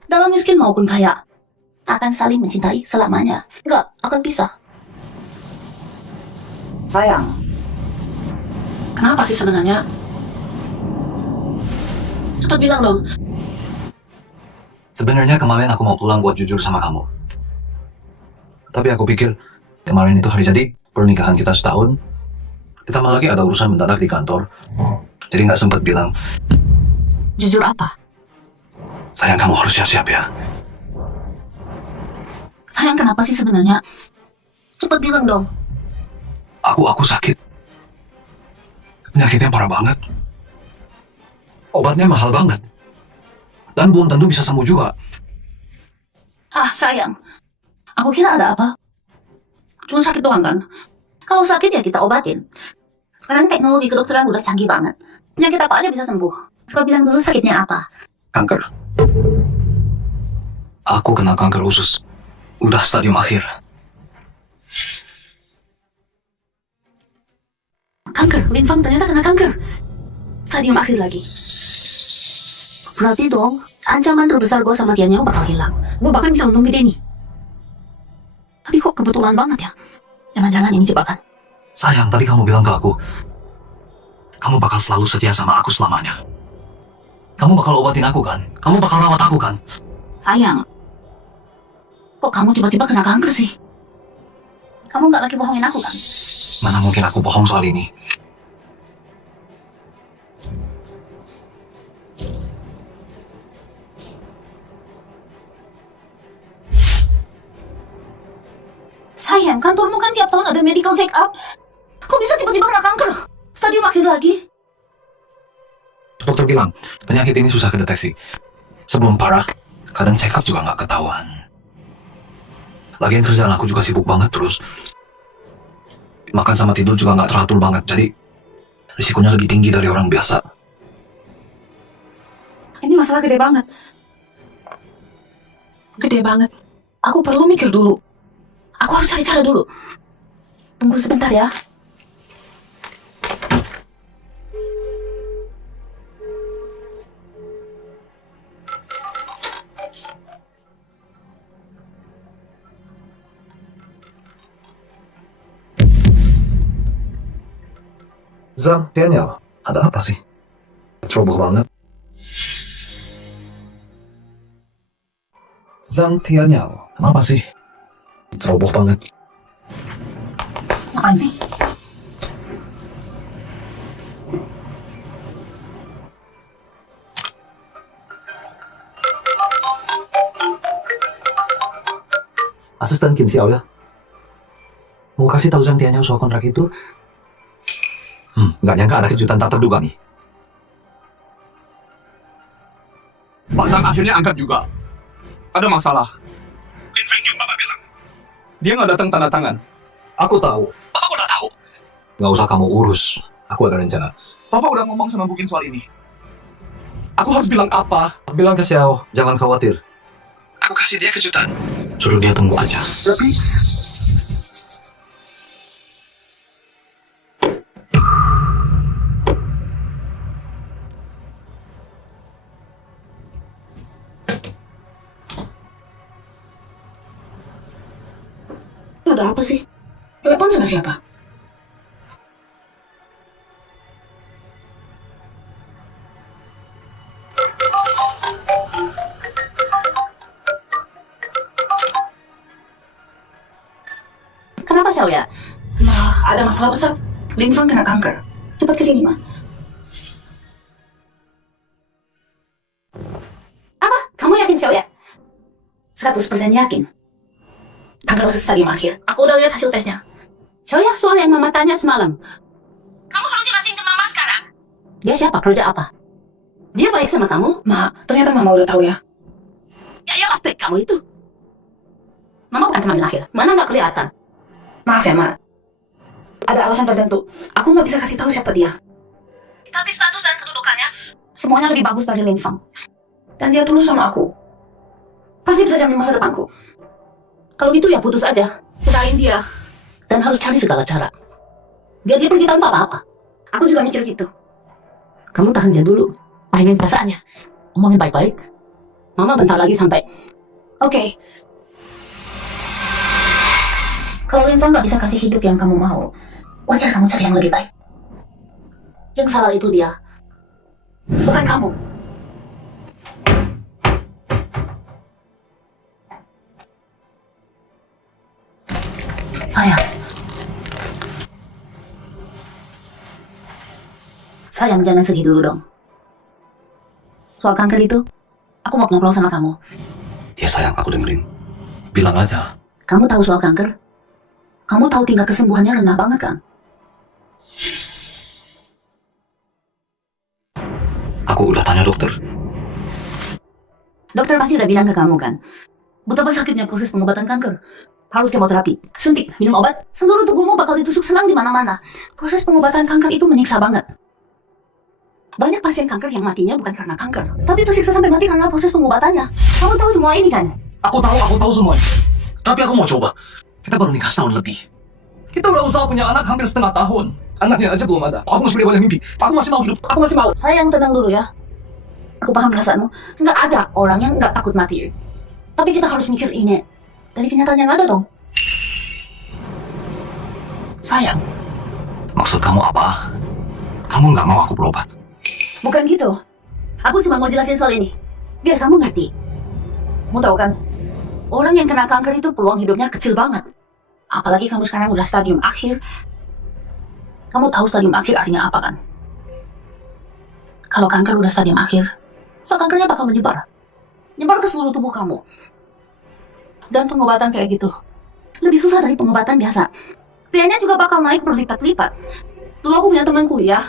dalam miskin maupun kaya, akan saling mencintai selamanya. Nggak akan pisah. Sayang. Kenapa sih sebenarnya? Cepat bilang dong. Sebenarnya kemarin aku mau pulang buat jujur sama kamu. Tapi aku pikir kemarin itu hari jadi pernikahan kita setahun. Ditambah lagi ada urusan mendadak di kantor. Jadi nggak sempat bilang. Jujur apa? Sayang, kamu harus siap-siap ya. Sayang, kenapa sih sebenarnya? Cepat bilang dong. Aku sakit. Penyakitnya parah banget. Obatnya mahal banget. Dan belum tentu bisa sembuh juga. Sayang. Aku kira ada apa? Cuma sakit doang kan? Kalau sakit ya kita obatin. Sekarang teknologi kedokteran udah canggih banget. Penyakit apa aja bisa sembuh. Coba bilang dulu sakitnya apa? Kanker. Aku kena kanker usus. Udah stadium akhir. Kanker, Linfang ternyata kena kanker. Stadium akhir lagi. Berarti dong, ancaman terbesar gue sama Tianya bakal hilang. Gue bahkan bisa untung gede nih. Tapi kok kebetulan banget ya? Jangan-jangan ini jebakan. Sayang, tadi kamu bilang ke aku, kamu bakal selalu setia sama aku selamanya. Kamu bakal obatin aku kan? Kamu bakal rawat aku kan? Sayang, kok kamu tiba-tiba kena kanker sih? Kamu nggak lagi bohongin aku kan? Mana mungkin aku bohong soal ini? Sayang, kantormu kan tiap tahun ada medical check up. Kok bisa tiba-tiba kena kanker? Stadium akhir lagi. Dokter bilang, penyakit ini susah kedeteksi. Sebelum parah, kadang check up juga nggak ketahuan. Lagian kerjaan aku juga sibuk banget terus. Makan sama tidur juga nggak teratur banget, jadi risikonya lebih tinggi dari orang biasa. Ini masalah gede banget. Gede banget. Aku perlu mikir dulu. Aku harus cari cara dulu. Tunggu sebentar ya. Zang, Daniel, ada apa sih? Ceroboh banget. Zang Tianyao, kenapa sih? Ceroboh banget. Apaan sih? Asisten Qin Xiao ya? Mau kasih tahu Zhang Tianyao soal kontrak itu? Nggak nyangka ada kejutan tak terduga nih. Pak Zhang akhirnya angkat juga. Ada masalah. Lin Feng yang Bapak bilang. Dia nggak datang tanda tangan. Aku tahu. Bapak udah tahu. Nggak usah kamu urus. Aku ada rencana. Bapak udah ngomong sama Bukin soal ini. Aku harus bilang apa? Bilang ke Xiao, jangan khawatir. Aku kasih dia kejutan. Suruh dia tunggu aja. Tapi Ada apa sih? Telepon sama siapa? Kenapa Xiao ya? Ada masalah besar. Lin Feng kena kanker. Cepat kesini, Ma. Apa? Kamu yakin Xiao ya? 100% yakin. Kanker usus stadium akhir. Aku udah lihat hasil tesnya. Xiao ya, soal yang mama tanya semalam. Kamu harus jelasin ke mama sekarang. Dia siapa? Kerja apa? Dia baik sama kamu? Ma, ternyata Mama udah tahu ya. Ya iyalah, trik kamu itu. Mama bukan pengambil akhir. Mana nggak kelihatan? Maaf ya, Ma. Ada alasan tertentu. Aku nggak bisa kasih tahu siapa dia. Tapi status dan kedudukannya Semuanya lebih bagus dari Lin Feng. Dan dia tulus sama aku. Pasti bisa jamin masa depanku. Kalau gitu ya putus aja. Kirain dia. Dan harus cari segala cara. Biar dia pergi tanpa apa-apa. Aku juga mikir gitu. Kamu tahan dia dulu. Mainin perasaannya. Omongin baik-baik. Mama bentar lagi sampai. Oke. kalau Lin Feng nggak bisa kasih hidup yang kamu mau, wajar kamu cari yang lebih baik. Yang salah itu dia. Bukan kamu. Sayang. Sayang, jangan sedih dulu dong. Soal kanker itu, aku mau ngobrol sama kamu. Ya sayang, aku dengerin. Bilang aja. Kamu tahu soal kanker? Kamu tahu tingkat kesembuhannya rendah banget kan? Aku udah tanya dokter. Dokter pasti udah bilang ke kamu kan? Betapa sakitnya proses pengobatan kanker. Harus kemoterapi, suntik, minum obat, seluruh tubuhmu bakal ditusuk selang di mana-mana. Proses pengobatan kanker itu menyiksa banget. Banyak pasien kanker yang matinya bukan karena kanker, tapi tersiksa sampai mati karena proses pengobatannya. Kamu tahu semua ini kan? Aku tahu semuanya. Tapi aku mau coba. Kita baru nikah setahun lebih. Kita udah usaha punya anak hampir setengah tahun. Anaknya aja belum ada. Aku masih banyak mimpi. Aku masih mau hidup. Aku masih mau. Sayang, tenang dulu ya. Aku paham perasaanmu. Nggak ada orang yang nggak takut mati. Tapi kita harus mikir ini dari kenyataan yang ada dong. Sayang, Maksud kamu apa? Kamu nggak mau aku berobat? Bukan gitu. Aku cuma mau jelasin soal ini. Biar kamu ngerti. Kamu tahu kan? Orang yang kena kanker itu peluang hidupnya kecil banget. Apalagi kamu sekarang udah stadium akhir. Kamu tahu stadium akhir artinya apa kan? Kalau kanker udah stadium akhir, soal kankernya bakal menyebar. Nyebar ke seluruh tubuh kamu. Dan pengobatan kayak gitu lebih susah dari pengobatan biasa. Biayanya juga bakal naik berlipat-lipat. Dulu aku punya teman kuliah.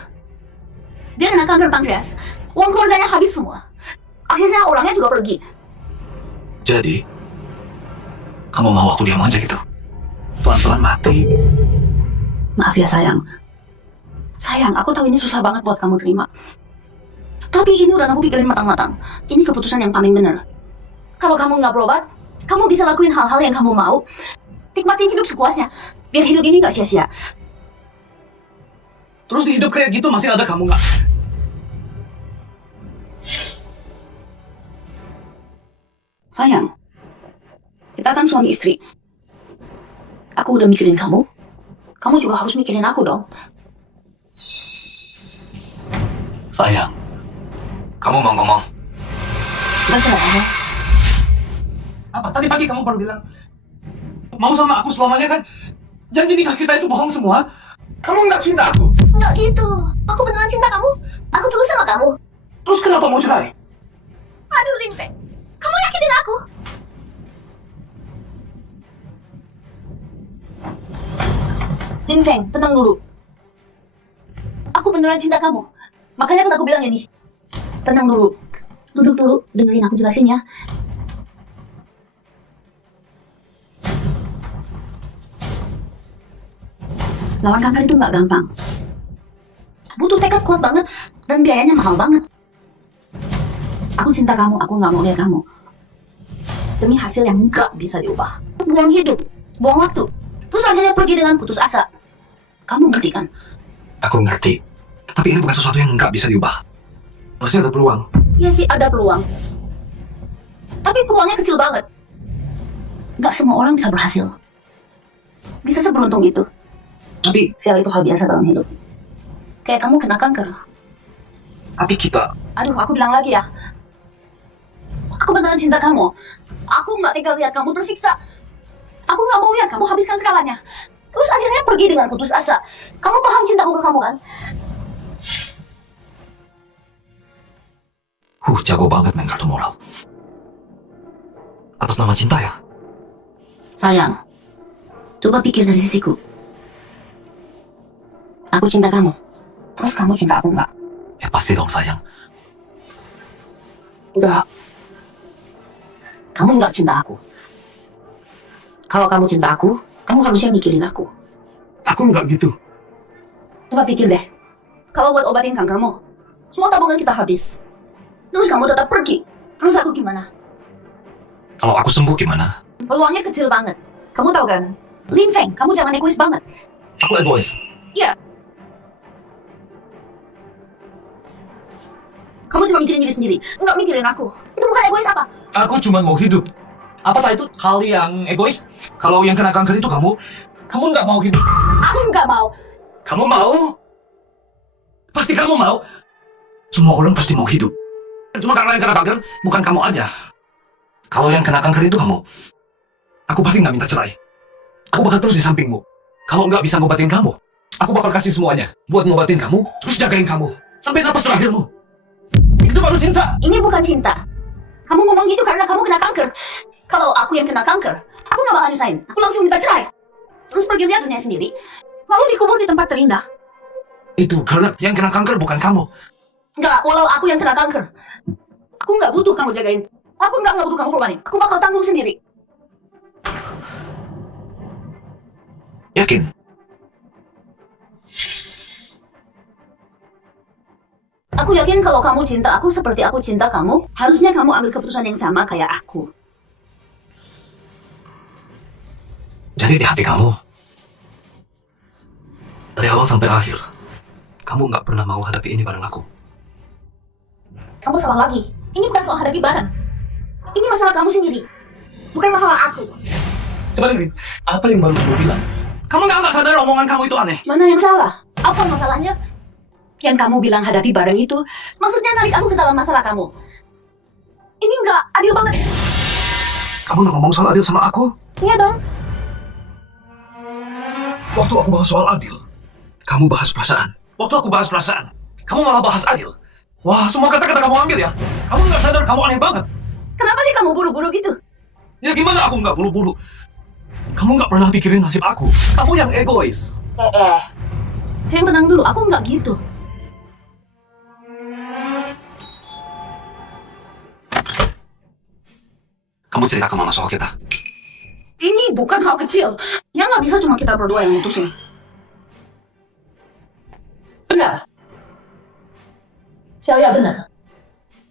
Dia kena kanker pankreas. Uang keluarganya habis semua. Akhirnya orangnya juga pergi. Jadi, Kamu mau aku diam aja gitu? Pelan-pelan mati. Maaf ya sayang. Sayang, aku tahu ini susah banget buat kamu terima. Tapi ini udah aku pikirin matang-matang. Ini keputusan yang paling benar. Kalau kamu nggak berobat, kamu bisa lakuin hal-hal yang kamu mau. Nikmatin hidup sepuasnya. Biar hidup ini nggak sia-sia. Terus di hidup kayak gitu masih ada kamu nggak? Sayang, kita kan suami istri. Aku udah mikirin kamu. Kamu juga harus mikirin aku dong. Sayang, kamu mau ngomong? Gak sayang. Apa? Tadi pagi kamu baru bilang mau sama aku selamanya kan? Janji nikah kita itu bohong semua. Kamu nggak cinta aku. Nggak gitu. Aku beneran cinta kamu. Aku tulus sama kamu. Terus kenapa mau cerai? Aduh, Lin Feng. Kamu yakin aku? Lin Feng, tenang dulu. Aku beneran cinta kamu. Makanya kan aku bilang ini. Tenang dulu. Duduk dulu, dengerin aku jelasin ya. Lawan kanker itu nggak gampang. Butuh tekad kuat banget dan biayanya mahal banget. Aku cinta kamu, aku nggak mau lihat kamu. Demi hasil yang nggak bisa diubah. Buang hidup, buang waktu. Terus akhirnya pergi dengan putus asa. Kamu ngerti kan? Aku ngerti. Tapi ini bukan sesuatu yang nggak bisa diubah. Pasti ada peluang. Ya sih ada peluang. Tapi peluangnya kecil banget. Nggak semua orang bisa berhasil. Bisa seberuntung itu. Tapi Sial itu hal biasa dalam hidup. Kayak kamu kena kanker. kita Aduh, aku bilang lagi ya. Aku beneran cinta kamu. Aku nggak tega lihat kamu tersiksa. Aku nggak mau lihat kamu habiskan segalanya. Terus akhirnya pergi dengan putus asa. Kamu paham cintaku ke kamu kan? jago banget main kartu moral. Atas nama cinta ya? Sayang, coba pikir dari sisiku. Aku cinta kamu. Terus kamu cinta aku nggak? Ya pasti dong sayang. Enggak. Kamu nggak cinta aku. Kalau kamu cinta aku, kamu harusnya mikirin aku. Aku nggak gitu. Coba pikir deh. Kalau buat obatin kankermu, semua tabungan kita habis. Terus kamu tetap pergi. Terus aku gimana? Kalau aku sembuh gimana? Peluangnya kecil banget. Kamu tahu kan? Lin Feng, kamu jangan egois banget. Aku egois. Iya. Kamu cuma mikirin diri sendiri, nggak mikirin aku. Itu bukan egois apa? Aku cuma mau hidup. Apakah itu hal yang egois? Kalau yang kena kanker itu kamu nggak mau hidup. Aku nggak mau. Kamu mau? Pasti kamu mau. Semua orang pasti mau hidup. Cuma karena yang kena kanker, bukan kamu aja. Kalau yang kena kanker itu kamu, aku pasti nggak minta cerai. Aku bakal terus di sampingmu. Kalau nggak bisa ngobatin kamu, aku bakal kasih semuanya buat ngobatin kamu, terus jagain kamu sampai napas terakhirmu. Itu baru cinta. Ini bukan cinta. Kamu ngomong gitu karena kamu kena kanker. Kalau aku yang kena kanker, aku nggak bakal nyusahin. Aku langsung minta cerai. Terus pergi lihat dunia sendiri, lalu dikubur di tempat terindah. Itu karena yang kena kanker bukan kamu. Enggak, walau aku yang kena kanker. Aku nggak butuh kamu jagain. Aku nggak butuh kamu korbanin. Aku bakal tanggung sendiri. Yakin? Aku yakin kalau kamu cinta aku seperti aku cinta kamu, harusnya kamu ambil keputusan yang sama kayak aku. Jadi di hati kamu, dari awal sampai akhir, kamu nggak pernah mau hadapi ini bareng aku. Kamu salah lagi. Ini bukan soal hadapi bareng. Ini masalah kamu sendiri. Bukan masalah aku. Coba dengerin, apa yang baru kamu bilang? Kamu nggak sadar omongan kamu itu aneh? Mana yang salah? Apa masalahnya? Yang kamu bilang hadapi bareng itu, maksudnya narik aku ke dalam masalah kamu. Ini nggak adil banget. Kamu nggak ngomong soal adil sama aku? Iya dong. Waktu aku bahas soal adil, kamu bahas perasaan. Waktu aku bahas perasaan, kamu malah bahas adil. Wah, semua kata-kata kamu ambil ya? Kamu nggak sadar kamu aneh banget. Kenapa sih kamu buru-buru gitu? Ya gimana aku nggak buru-buru? Kamu nggak pernah pikirin nasib aku. Kamu yang egois. Sayang tenang dulu, aku nggak gitu. Kamu cerita ke mama soal kita. Ini bukan hal kecil. Ya nggak bisa cuma kita berdua yang mutusin. Benar. Xiaoya benar.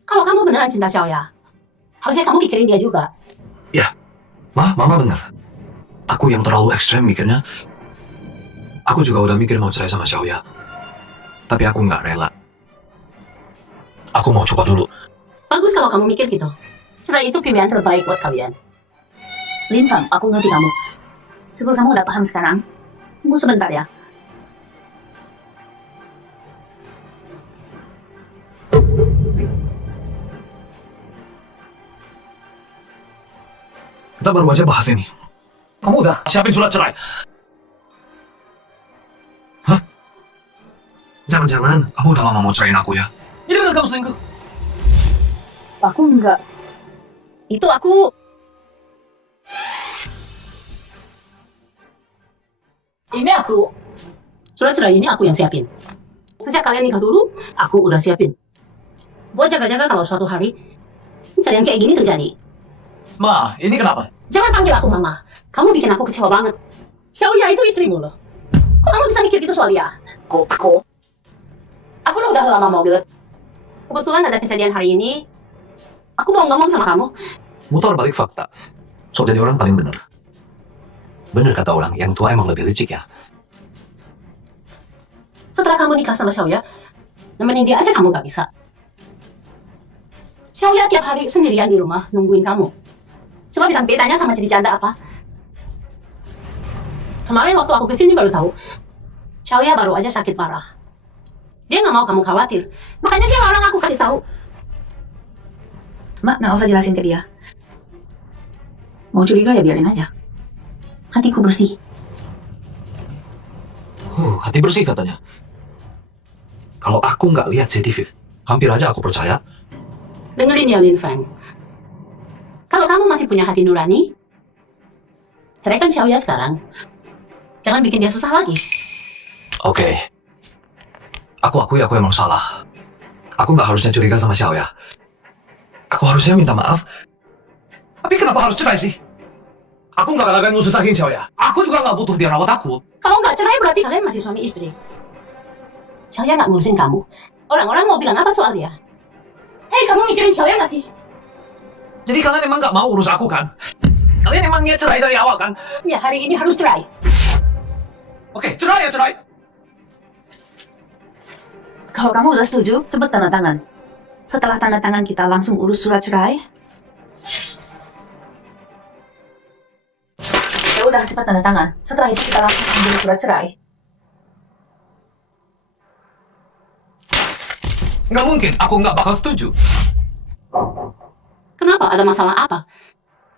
Kalau kamu beneran cinta Xiaoya, harusnya kamu pikirin dia juga. Ya, Mama benar. Aku yang terlalu ekstrem mikirnya. Aku juga udah mikir mau cerai sama Xiaoya. Tapi aku nggak rela. Aku mau coba dulu. Bagus kalau kamu mikir gitu. Cerai itu pilihan terbaik buat kalian. Lin Fang, aku ngerti kamu. Sebelum kamu udah paham sekarang, tunggu sebentar ya. Kita baru aja bahas ini. Kamu udah siapin surat cerai? Hah? Jangan-jangan kamu udah lama mau ceraiin aku ya? Jadi benar kamu selingkuh? Aku enggak. Itu aku... Ini aku. Surat cerai ini aku yang siapin. Sejak kalian nikah dulu, aku udah siapin. Buat jaga-jaga kalau suatu hari yang kayak gini terjadi. Ma, ini kenapa? Jangan panggil aku mama. Kamu bikin aku kecewa banget. Xiaoya itu istrimu loh. Kok kamu bisa mikir gitu soal dia? Kok? Aku udah lama mau bilang. Kebetulan ada kejadian hari ini. Aku mau ngomong sama kamu. Mutar balik fakta. So jadi orang paling benar. Benar kata orang, yang tua emang lebih licik ya. Setelah kamu nikah sama Xiaoya, nemenin dia aja kamu gak bisa. Xiaoya tiap hari sendirian di rumah nungguin kamu. Coba bilang bedanya sama jadi janda apa? Kemarin waktu aku kesini baru tahu, Xiaoya baru aja sakit parah. Dia nggak mau kamu khawatir, makanya dia larang aku kasih tahu. Mak, nggak usah jelasin ke dia. Mau curiga ya biarin aja. Hatiku bersih. Hati bersih katanya. Kalau aku nggak lihat CCTV, hampir aja aku percaya. Dengerin ya Lin Feng. Kalau kamu masih punya hati nurani, ceraikan Xiaoya sekarang. Jangan bikin dia susah lagi. Oke. Aku akui aku emang salah. Aku nggak harusnya curiga sama Xiaoya. Aku harusnya minta maaf. Tapi kenapa harus cerai sih? Aku nggak akan ngususahin Xiaoya. Aku juga nggak butuh dia rawat aku. Kalau nggak cerai berarti kalian masih suami istri. Xiaoya nggak ngurusin kamu. Orang-orang mau bilang apa soal dia? Hei, kamu mikirin Xiaoya nggak sih? Jadi kalian emang nggak mau urus aku kan? Kalian emang niat cerai dari awal kan? Ya, hari ini harus cerai. Oke, cerai ya cerai. Kalau kamu udah setuju, cepet tanda tangan. Setelah tanda tangan kita langsung urus surat cerai. Ya udah, cepat tanda tangan. Setelah itu kita langsung ambil surat cerai. Nggak mungkin, aku nggak bakal setuju. Kenapa? Ada masalah apa?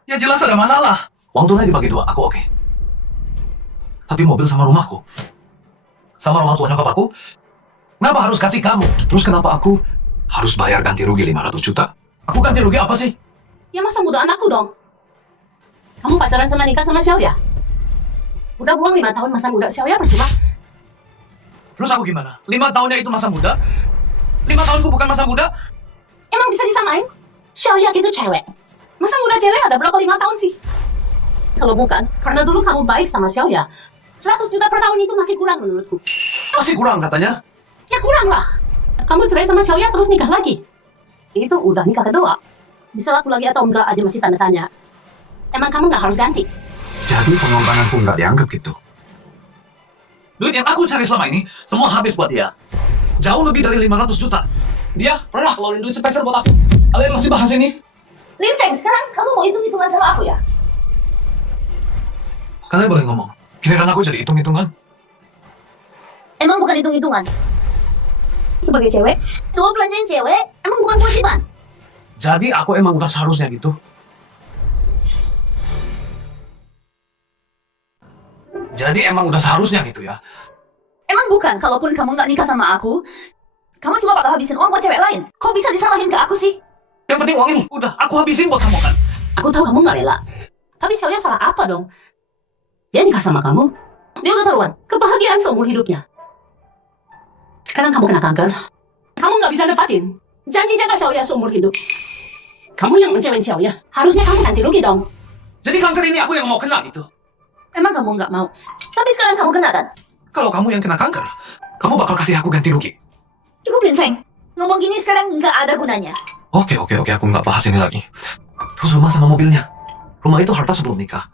Ya jelas ada masalah. Uang tunai dibagi dua, aku oke. Tapi mobil sama rumahku, sama rumah tua nyokap aku, kenapa harus kasih kamu? Terus kenapa aku harus bayar ganti rugi 500 juta? Aku ganti rugi apa sih? Ya masa muda anakku dong. Kamu pacaran sama nikah sama Xiaoya? Udah buang 5 tahun masa muda Xiaoya percuma. Terus aku gimana? 5 tahunnya itu masa muda? 5 tahunku bukan masa muda? Emang bisa disamain? Xiaoya itu cewek. Masa muda cewek ada berapa 5 tahun sih? Kalau bukan, karena dulu kamu baik sama Xiaoya, 100 juta per tahun itu masih kurang menurutku. Masih kurang katanya? Ya kurang lah. Kamu cerai sama Xiaoya terus nikah lagi. Itu udah nikah kedua. Bisa laku lagi atau enggak aja masih tanda tanya. Emang kamu nggak harus ganti? Jadi pengorbananku nggak dianggap gitu. Duit yang aku cari selama ini, semua habis buat dia. Jauh lebih dari 500 juta. Dia pernah keluarin duit sepeser buat aku. Kalian masih bahas ini? Lin Feng, sekarang kamu mau hitung-hitungan sama aku ya? Kalian boleh ngomong. Giliran aku jadi hitung-hitungan. Emang bukan hitung-hitungan. Sebagai cewek, cowok belanjain cewek, emang bukan kewajiban. Jadi aku emang udah seharusnya gitu. Jadi emang udah seharusnya gitu ya. Emang bukan, kalaupun kamu nggak nikah sama aku, kamu juga bakal habisin uang buat cewek lain. Kok bisa disalahin ke aku sih? Yang penting uang ini udah aku habisin buat kamu kan. Aku tahu kamu nggak rela. Tapi Xiaoya salah apa dong? Dia nikah sama kamu. Dia udah taruhan kebahagiaan seumur hidupnya. Sekarang kamu kena kanker. Kamu nggak bisa dapatin janji jaga Xiaoya seumur hidup. Kamu yang ngecewain Xiaoya. Harusnya kamu ganti rugi dong. Jadi kanker ini aku yang mau kena gitu. Emang kamu nggak mau? Tapi sekarang kamu kena kan? Kalau kamu yang kena kanker, kamu bakal kasih aku ganti rugi. Cukup Lin Feng. Ngomong gini sekarang nggak ada gunanya. Oke, aku nggak bahas ini lagi. Terus rumah sama mobilnya. Rumah itu harta sebelum nikah.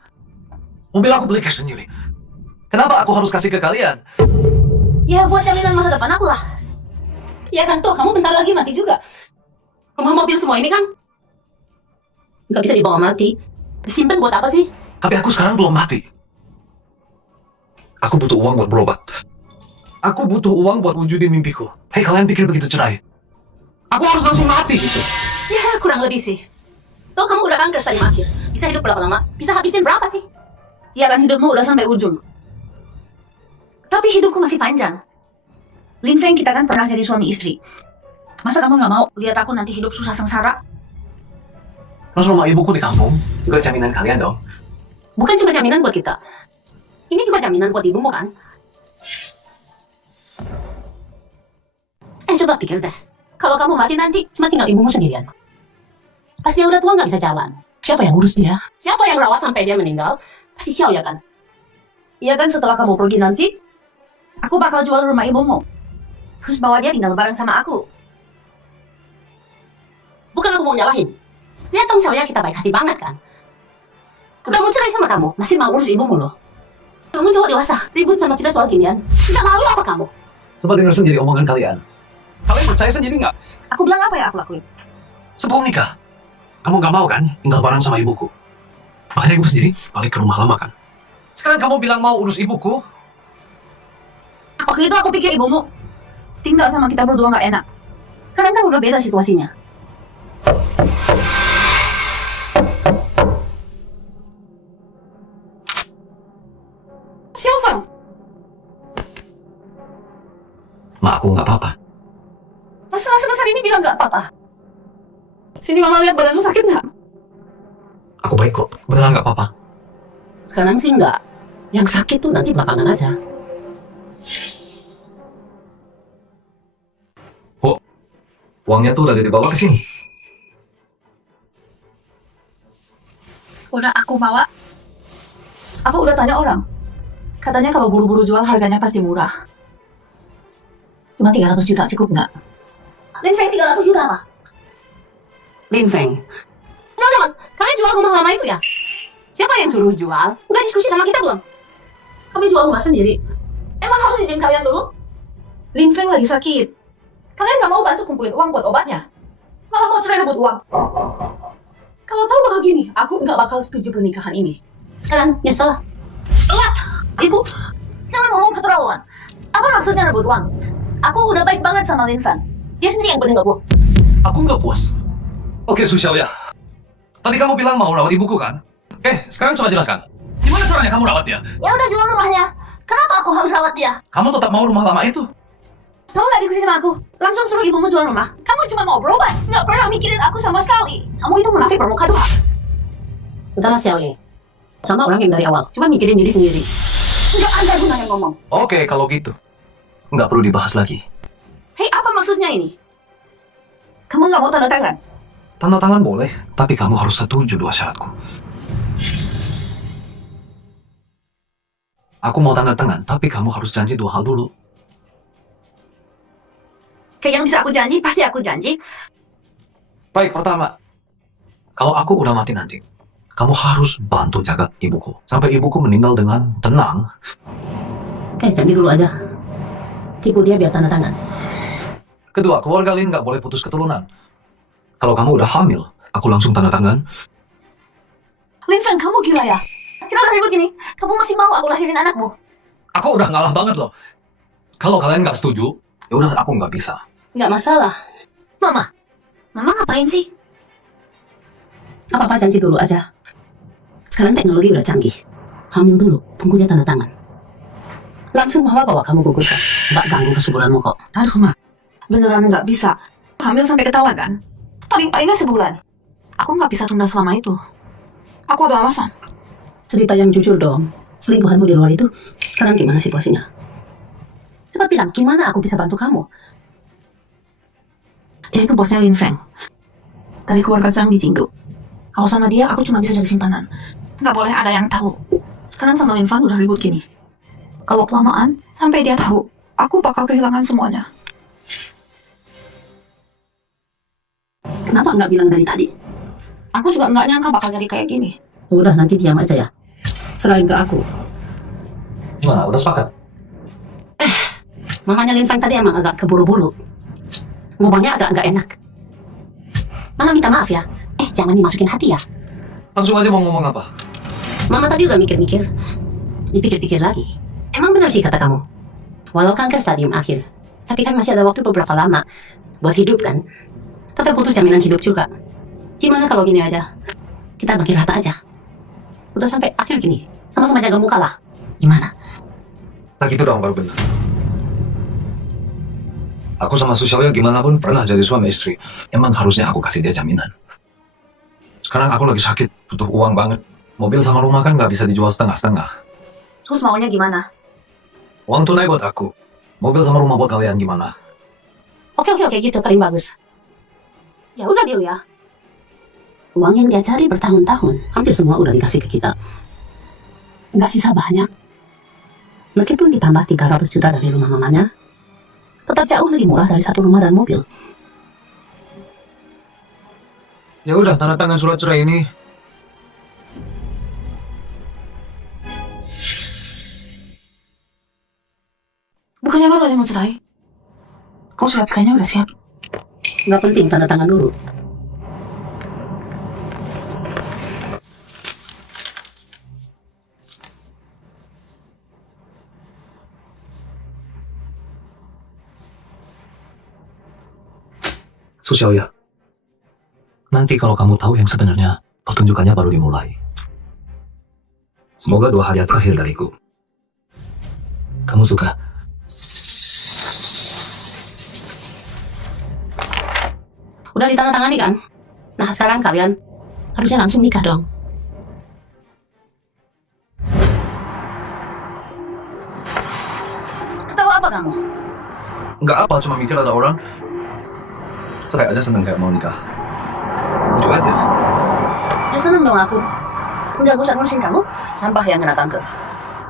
Mobil aku beli cash sendiri. Kenapa aku harus kasih ke kalian? Ya buat jaminan masa depan aku lah. Ya kan, toh kamu bentar lagi mati juga. Rumah mobil semua ini kan nggak bisa dibawa mati. Disimpan buat apa sih? Tapi aku sekarang belum mati. Aku butuh uang buat berobat. Aku butuh uang buat wujudin mimpiku. Hei, kalian pikir begitu cerai? Aku harus langsung mati gitu. Ya, kurang lebih sih. Toh kamu udah kanker tadi akhir. Bisa hidup berapa lama? Bisa habisin berapa sih? Ya kan hidupmu udah sampai ujung. Tapi hidupku masih panjang. Lin Feng, kita kan pernah jadi suami istri. Masa kamu nggak mau lihat aku nanti hidup susah sengsara? Terus rumah ibuku di kampung, juga jaminan kalian dong. Bukan cuma jaminan buat kita. Ini juga jaminan buat ibumu kan? Coba pikir deh. Kalau kamu mati nanti, cuma tinggal ibumu sendirian. Pas dia udah tua nggak bisa jalan. Siapa yang ngurus dia? Siapa yang rawat sampai dia meninggal? Pasti Xiao ya kan? Iya kan setelah kamu pergi nanti, aku bakal jual rumah ibumu. Terus bawa dia tinggal bareng sama aku. Bukan aku mau nyalahin. Lihat Tong Xiao ya, kita baik hati banget kan? Udah mau cerai sama kamu, masih mau urus ibumu loh. Kamu cowok dewasa, ribut sama kita soal ginian. Nggak malu apa kamu? Coba dengar sendiri omongan kalian. Kalian percaya sendiri nggak? Aku bilang apa ya aku lakuin? Sebelum nikah, kamu nggak mau kan tinggal bareng sama ibuku? Makanya ibu sendiri balik ke rumah lama kan? Sekarang kamu bilang mau urus ibuku? Waktu itu aku pikir ibumu tinggal sama kita berdua nggak enak. Sekarang kan udah beda situasinya. Xiao Feng, Ma, aku nggak apa-apa. masalah sebesar ini bilang nggak apa-apa. Sini mama lihat badanmu sakit nggak? Aku baik kok. Beneran nggak apa-apa. Sekarang sih nggak. Yang sakit tuh nanti belakangan aja. Oh, uangnya tuh udah dibawa ke sini. Udah aku bawa. Aku udah tanya orang. Katanya kalau buru-buru jual harganya pasti murah. Cuma 300 juta cukup nggak? Lin Feng 300 juta apa? Lin Feng. Jangan, kalian jual rumah lama itu ya? Siapa yang suruh jual? Udah diskusi sama kita belum? Kami jual rumah sendiri. Emang harus izin kalian dulu? Lin Feng lagi sakit. Kalian nggak mau bantu kumpulin uang buat obatnya? Malah mau cerai rebut uang. Kalau tahu bakal gini, aku nggak bakal setuju pernikahan ini. Sekarang nyesel. Ibu, jangan ngomong keterlaluan. Apa maksudnya rebut uang? Aku udah baik banget sama Lin Feng. Dia sendiri yang bener nggak, Bu? Aku nggak puas. Oke, Susiao ya. Tadi kamu bilang mau rawat ibuku kan? Oke, sekarang coba jelaskan. Gimana caranya kamu rawat dia? Ya udah jual rumahnya. Kenapa aku harus rawat dia? Kamu tetap mau rumah lama itu? Tahu nggak diskusi sama aku? Langsung suruh ibumu jual rumah. Kamu cuma mau berobat, nggak pernah mikirin aku sama sekali. Kamu itu munafik bermuka dua. Udahlah Xiao Li. Sama orang yang dari awal. Cuma mikirin diri sendiri. Nggak ada gunanya ngomong. Oke, kalau gitu. Nggak perlu dibahas lagi. Hei, apa maksudnya ini? Kamu nggak mau tanda tangan? Tanda tangan boleh, tapi kamu harus setuju 2 syaratku. Aku mau tanda tangan, tapi kamu harus janji 2 hal dulu. Kayak yang bisa aku janji, pasti aku janji. Baik, pertama. Kalau aku udah mati nanti, kamu harus bantu jaga ibuku. Sampai ibuku meninggal dengan tenang. Oke, janji dulu aja. Tipu dia biar tanda tangan. Kedua, keluarga Lin nggak boleh putus keturunan. Kalau kamu udah hamil, aku langsung tanda tangan. Lin Feng, kamu gila ya? Kita udah ribut gini, kamu masih mau aku lahirin anakmu? Aku udah ngalah banget loh. Kalau kalian nggak setuju, ya udah aku nggak bisa. Nggak masalah. Mama ngapain sih? Apa-apa janji dulu aja. Sekarang teknologi udah canggih. Hamil dulu, tunggu dia tanda tangan. Langsung mama bawa kamu gugurkan. Nggak ganggu kesuburanmu kok. Aduh, Ma. Beneran nggak bisa. Hamil sampai ketahuan kan? Paling-palingnya sebulan. Aku nggak bisa tunda selama itu. Aku ada alasan. Cerita yang jujur dong. Selingkuhanmu di luar itu, sekarang gimana situasinya? Cepat bilang, gimana aku bisa bantu kamu? Dia itu bosnya Lin Feng. Dari keluarga Zhang di Jingdu. Kalau sama dia, aku cuma bisa jadi simpanan. Nggak boleh ada yang tahu. Sekarang sama Linvan udah ribut gini. Kalau kelamaan, sampai dia tahu, aku bakal kehilangan semuanya. Kenapa nggak bilang dari tadi? Aku juga nggak nyangka bakal jadi kayak gini. Udah, nanti diam aja ya. Serahin ke aku. Gimana, udah sepakat? Mamanya Linfang tadi emang agak keburu-buru. Ngomongnya agak nggak enak. Mama minta maaf ya. Jangan dimasukin hati ya. Langsung aja mau ngomong apa? Mama tadi udah mikir-mikir. Dipikir-pikir lagi. Emang benar sih kata kamu. Walau kanker stadium akhir, tapi kan masih ada waktu beberapa lama buat hidup kan. Tetap butuh jaminan hidup juga. Gimana kalau gini aja? Kita bagi rata aja. Udah sampai akhir gini, sama-sama jaga muka lah. Gimana? Nah gitu dong baru benar. Aku sama Sushoyo gimana pun pernah jadi suami istri. Emang harusnya aku kasih dia jaminan. Sekarang aku lagi sakit, butuh uang banget. Mobil sama rumah kan nggak bisa dijual setengah-setengah. Terus maunya gimana? Uang tunai buat aku. Mobil sama rumah buat kalian gimana? Oke, gitu paling bagus. Ya udah deal ya. Uang yang dia cari bertahun-tahun, hampir semua udah dikasih ke kita. Nggak sisa banyak. Meskipun ditambah 300 juta dari rumah mamanya, tetap jauh lebih murah dari satu rumah dan mobil. Ya udah, tanda tangan surat cerai ini. Bukannya baru aja mau cerai? Kok surat cerainya udah siap? Nggak penting, tanda tangan dulu. Sushoyo, nanti kalau kamu tahu yang sebenarnya, pertunjukannya baru dimulai. Semoga 2 hadiah terakhir dariku. Kamu suka? Udah ditandatangani kan? Nah sekarang kalian harusnya langsung nikah dong. Ketawa apa kamu? Nggak apa, cuma mikir ada orang cerai aja seneng kayak mau nikah. Lucu aja. Ya seneng dong aku. Udah aku usah ngurusin kamu, sampah yang kena kanker.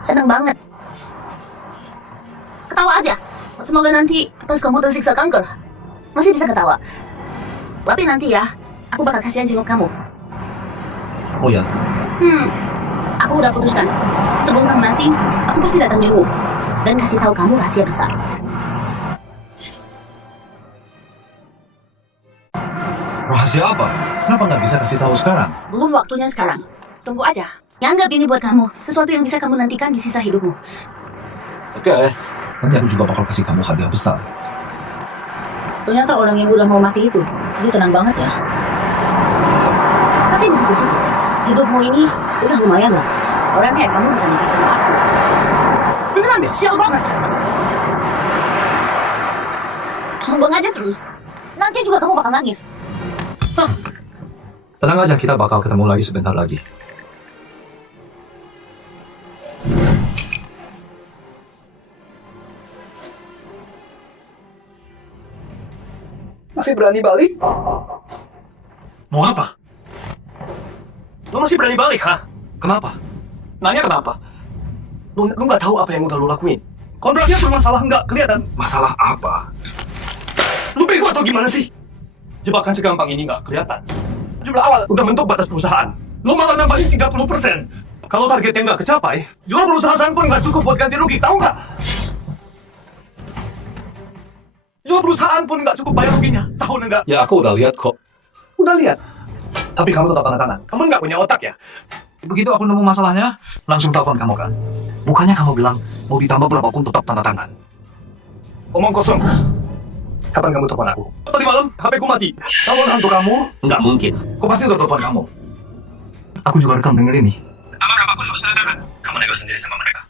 Seneng banget. Ketawa aja. Semoga nanti pas kamu tersiksa kanker, masih bisa ketawa. Tapi nanti ya, aku bakal kasihan jenguk kamu. Oh ya, Aku udah putuskan. Sebelum kamu nanti, aku pasti datang jenguk dan kasih tahu kamu rahasia besar. rahasia apa? Kenapa nggak bisa kasih tahu sekarang? Belum waktunya sekarang. Tunggu aja. Ya, anggap ini buat kamu, sesuatu yang bisa kamu nantikan di sisa hidupmu. Oke, nanti aku juga bakal kasih kamu hadiah besar. Ternyata orang yang udah mau mati itu tenang banget ya. Tapi begitu, hidupmu ini udah lumayan lah. Orangnya kamu bisa nikah sama aku. Beneran deh, sial banget. Sombong aja terus. Nanti juga kamu bakal nangis. Tenang aja, kita bakal ketemu lagi sebentar lagi. Masih berani balik? Mau apa? Lo masih berani balik, ha? Kenapa? Nanya kenapa? Lu nggak tahu apa yang udah lu lakuin. Kontraknya bermasalah nggak kelihatan. Masalah apa? Lu bego atau gimana sih? Jebakan segampang ini nggak kelihatan. Jumlah awal udah mentok batas perusahaan. Lu malah nambahin 30%. Kalau targetnya nggak kecapai, jual perusahaan pun nggak cukup buat ganti rugi, tahu nggak? Jual perusahaan pun nggak cukup bayar ruginya, tahu nggak? Ya aku udah lihat kok. Udah lihat. Tapi kamu tetap tanda tangan. Kamu nggak punya otak ya? Begitu aku nemu masalahnya, langsung telepon kamu kan. Bukannya kamu bilang mau ditambah berapapun tetap tanda tangan. Omong kosong. Kapan kamu telepon aku? Tadi malam, HP ku mati. Telepon hantu kamu? Nggak mungkin. Kok pasti udah telepon kamu? Aku juga rekam denger ini. Sama berapapun harus tanda tangan. Kamu nego sendiri sama mereka.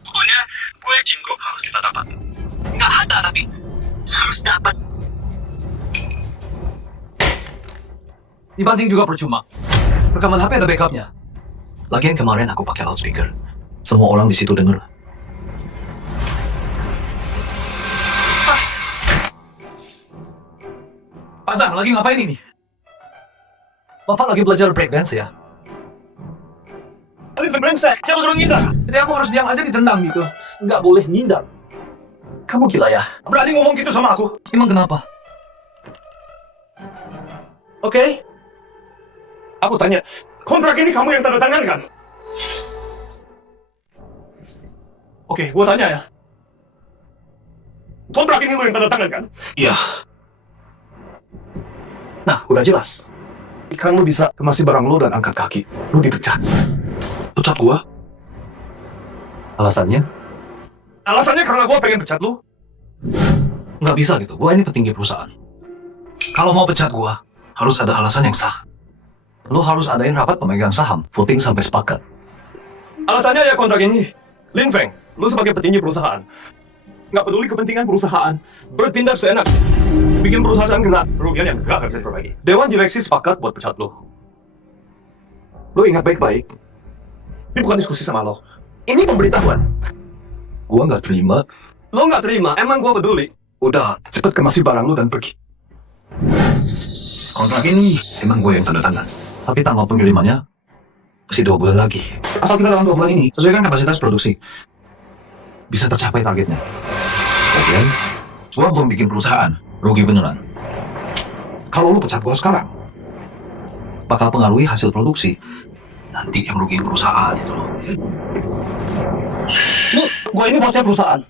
Pokoknya, proyek Jingo harus kita dapat. Nggak ada tapi. Harus dapat. Dibanting juga percuma. Rekaman HP ada backupnya. Lagian kemarin aku pakai loudspeaker. Semua orang di situ denger. Pak Zhang, lagi ngapain ini? Bapak lagi belajar breakdance ya? brengsek. Siapa suruh ngindar? Jadi aku harus diam aja ditendang gitu. Nggak boleh ngindar. Kamu gila ya? Berani ngomong gitu sama aku? Emang kenapa? Oke. Aku tanya, kontrak ini kamu yang tanda tangan kan? Oke, gua tanya ya. Kontrak ini lu yang tanda tangan kan? Iya. Nah, udah jelas. Sekarang lu bisa kemasi barang lu dan angkat kaki. Lu dipecat. Pecat gua? Alasannya? Alasannya karena gua pengen pecat lu. Nggak bisa gitu. Gua ini petinggi perusahaan. Kalau mau pecat gua, harus ada alasan yang sah. Lu harus adain rapat pemegang saham, voting sampai sepakat. Alasannya ya kontrak ini. Lin Feng, lu sebagai petinggi perusahaan. Nggak peduli kepentingan perusahaan. Bertindak seenaknya. Bikin perusahaan kena kerugian yang gak bisa diperbaiki. Dewan direksi sepakat buat pecat lu. Lu ingat baik-baik. Ini bukan diskusi sama lo. Ini pemberitahuan. Gua nggak terima. Lo nggak terima, emang gua peduli. Udah, cepet kemasi barang lu dan pergi. Kontrak ini emang gue yang tanda tangan. Tapi tanggal pengirimannya masih 2 bulan lagi. Asal kita dalam 2 bulan ini sesuaikan kapasitas produksi, bisa tercapai targetnya. Lagian, gua belum bikin perusahaan, rugi beneran. Kalau lu pecat gua sekarang, bakal pengaruhi hasil produksi. Nanti yang rugiin perusahaan itu loh. Gua ini bosnya perusahaan.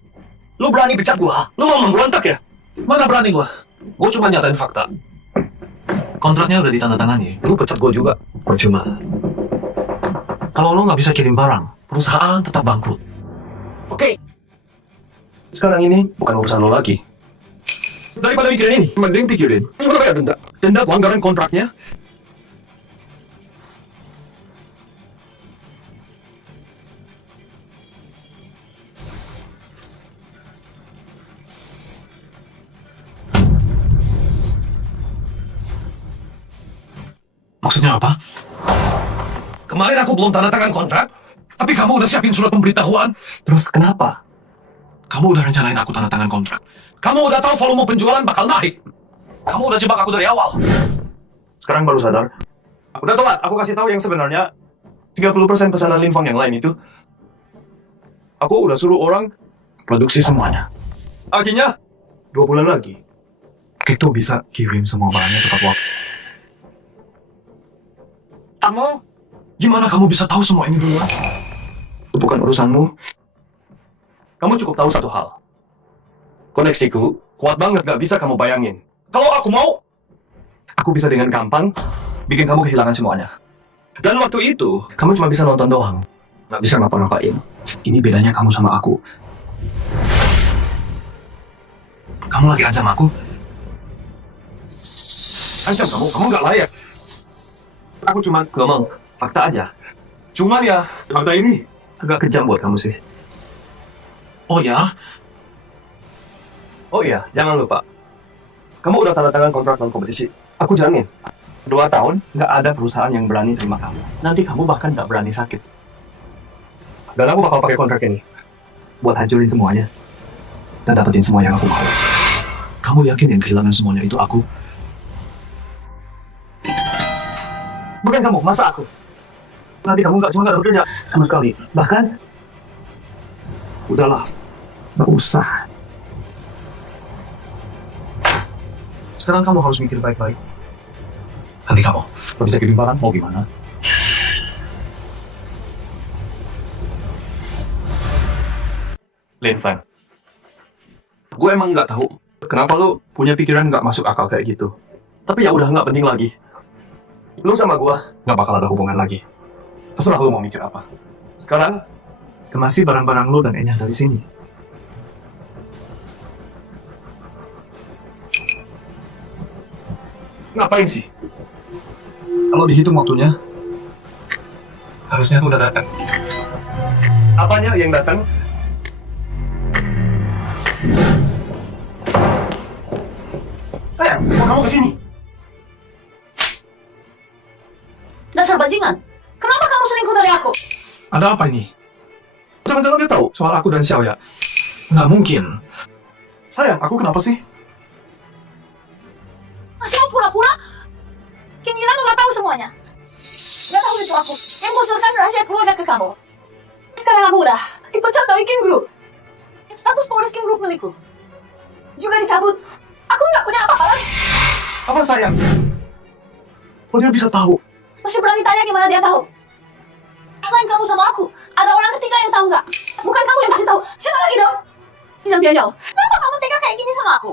Lu berani pecat gua? Lu mau memberontak ya? Mana berani gua? Gua cuma nyatain fakta. Kontraknya udah ditandatangani, lu pecat gua juga, percuma. Kalau lu nggak bisa kirim barang, perusahaan tetap bangkrut. Oke. Sekarang ini bukan urusan lo lagi. Daripada mikirin ini, mending pikirin gimana bayar denda. Denda pelanggaran kontraknya. Maksudnya apa? Kemarin aku belum tanda tangan kontrak, tapi kamu udah siapin surat pemberitahuan. Terus kenapa? Kamu udah rencanain aku tanda tangan kontrak. Kamu udah tahu volume penjualan bakal naik. Kamu udah jebak aku dari awal. Sekarang baru sadar. Udah telat, aku kasih tahu yang sebenarnya 30% pesanan Lin Feng yang lain itu. Aku udah suruh orang produksi semuanya. Artinya, 2 bulan lagi, kita bisa kirim semua barangnya tepat waktu. Kamu? Gimana kamu bisa tahu semua ini duluan? Itu bukan urusanmu. Kamu cukup tahu satu hal. Koneksiku kuat banget, gak bisa kamu bayangin. Kalau aku mau, aku bisa dengan gampang bikin kamu kehilangan semuanya. Dan waktu itu, kamu cuma bisa nonton doang. Gak bisa ngapa-ngapain. Ini bedanya kamu sama aku. Kamu lagi ancam aku? Ancam kamu gak layak. Aku cuma ngomong fakta aja. Cuman ya, fakta ini agak kejam buat kamu sih. Oh ya? Oh iya, jangan lupa. Kamu udah tanda tangan kontrak non-kompetisi. Aku jamin, 2 tahun nggak ada perusahaan yang berani terima kamu. Nanti kamu bahkan nggak berani sakit. Dan aku bakal pakai kontrak ini buat hancurin semuanya dan dapetin semua yang aku mau. Kamu yakin yang kehilangan semuanya itu aku? Bukan kamu, masa aku? Nanti kamu cuma nggak bekerja sama sekali. Bahkan, udahlah, nggak usah. Sekarang kamu harus mikir baik-baik. Nanti kamu, gak bisa kirim barang, mau gimana? Lin Feng, gue emang nggak tahu kenapa lu punya pikiran nggak masuk akal kayak gitu. Tapi ya udah, nggak penting lagi. Lu sama gue nggak bakal ada hubungan lagi. Terserah lu mau mikir apa. Sekarang, kemasi barang-barang lu dan Enya dari sini. Ngapain sih? Kalau dihitung waktunya, harusnya tuh udah datang. Apanya yang datang? Sayang, kok kamu kesini? Dasar bajingan. Kenapa kamu selingkuh dari aku? Ada apa ini? Jangan-jangan dia tahu soal aku dan Xiaoya. Nggak mungkin. Sayang, aku kenapa sih? Masih mau pura-pura? Keinginan lu gak tahu semuanya. Gak tahu itu aku. Yang bocorkan rahasia keluarga ke kamu. Sekarang aku udah dipecat dari King Group. Status pengurus King Group milikku juga dicabut. Aku nggak punya apa-apa lagi. Apa sayang? Oh, dia bisa tahu. Masih berani tanya gimana dia tahu? Selain kamu sama aku, ada orang ketiga yang tahu nggak? Bukan kamu yang kasih tahu. Siapa lagi dong? Jangan Pianyao. Kenapa kamu tega kayak gini sama aku?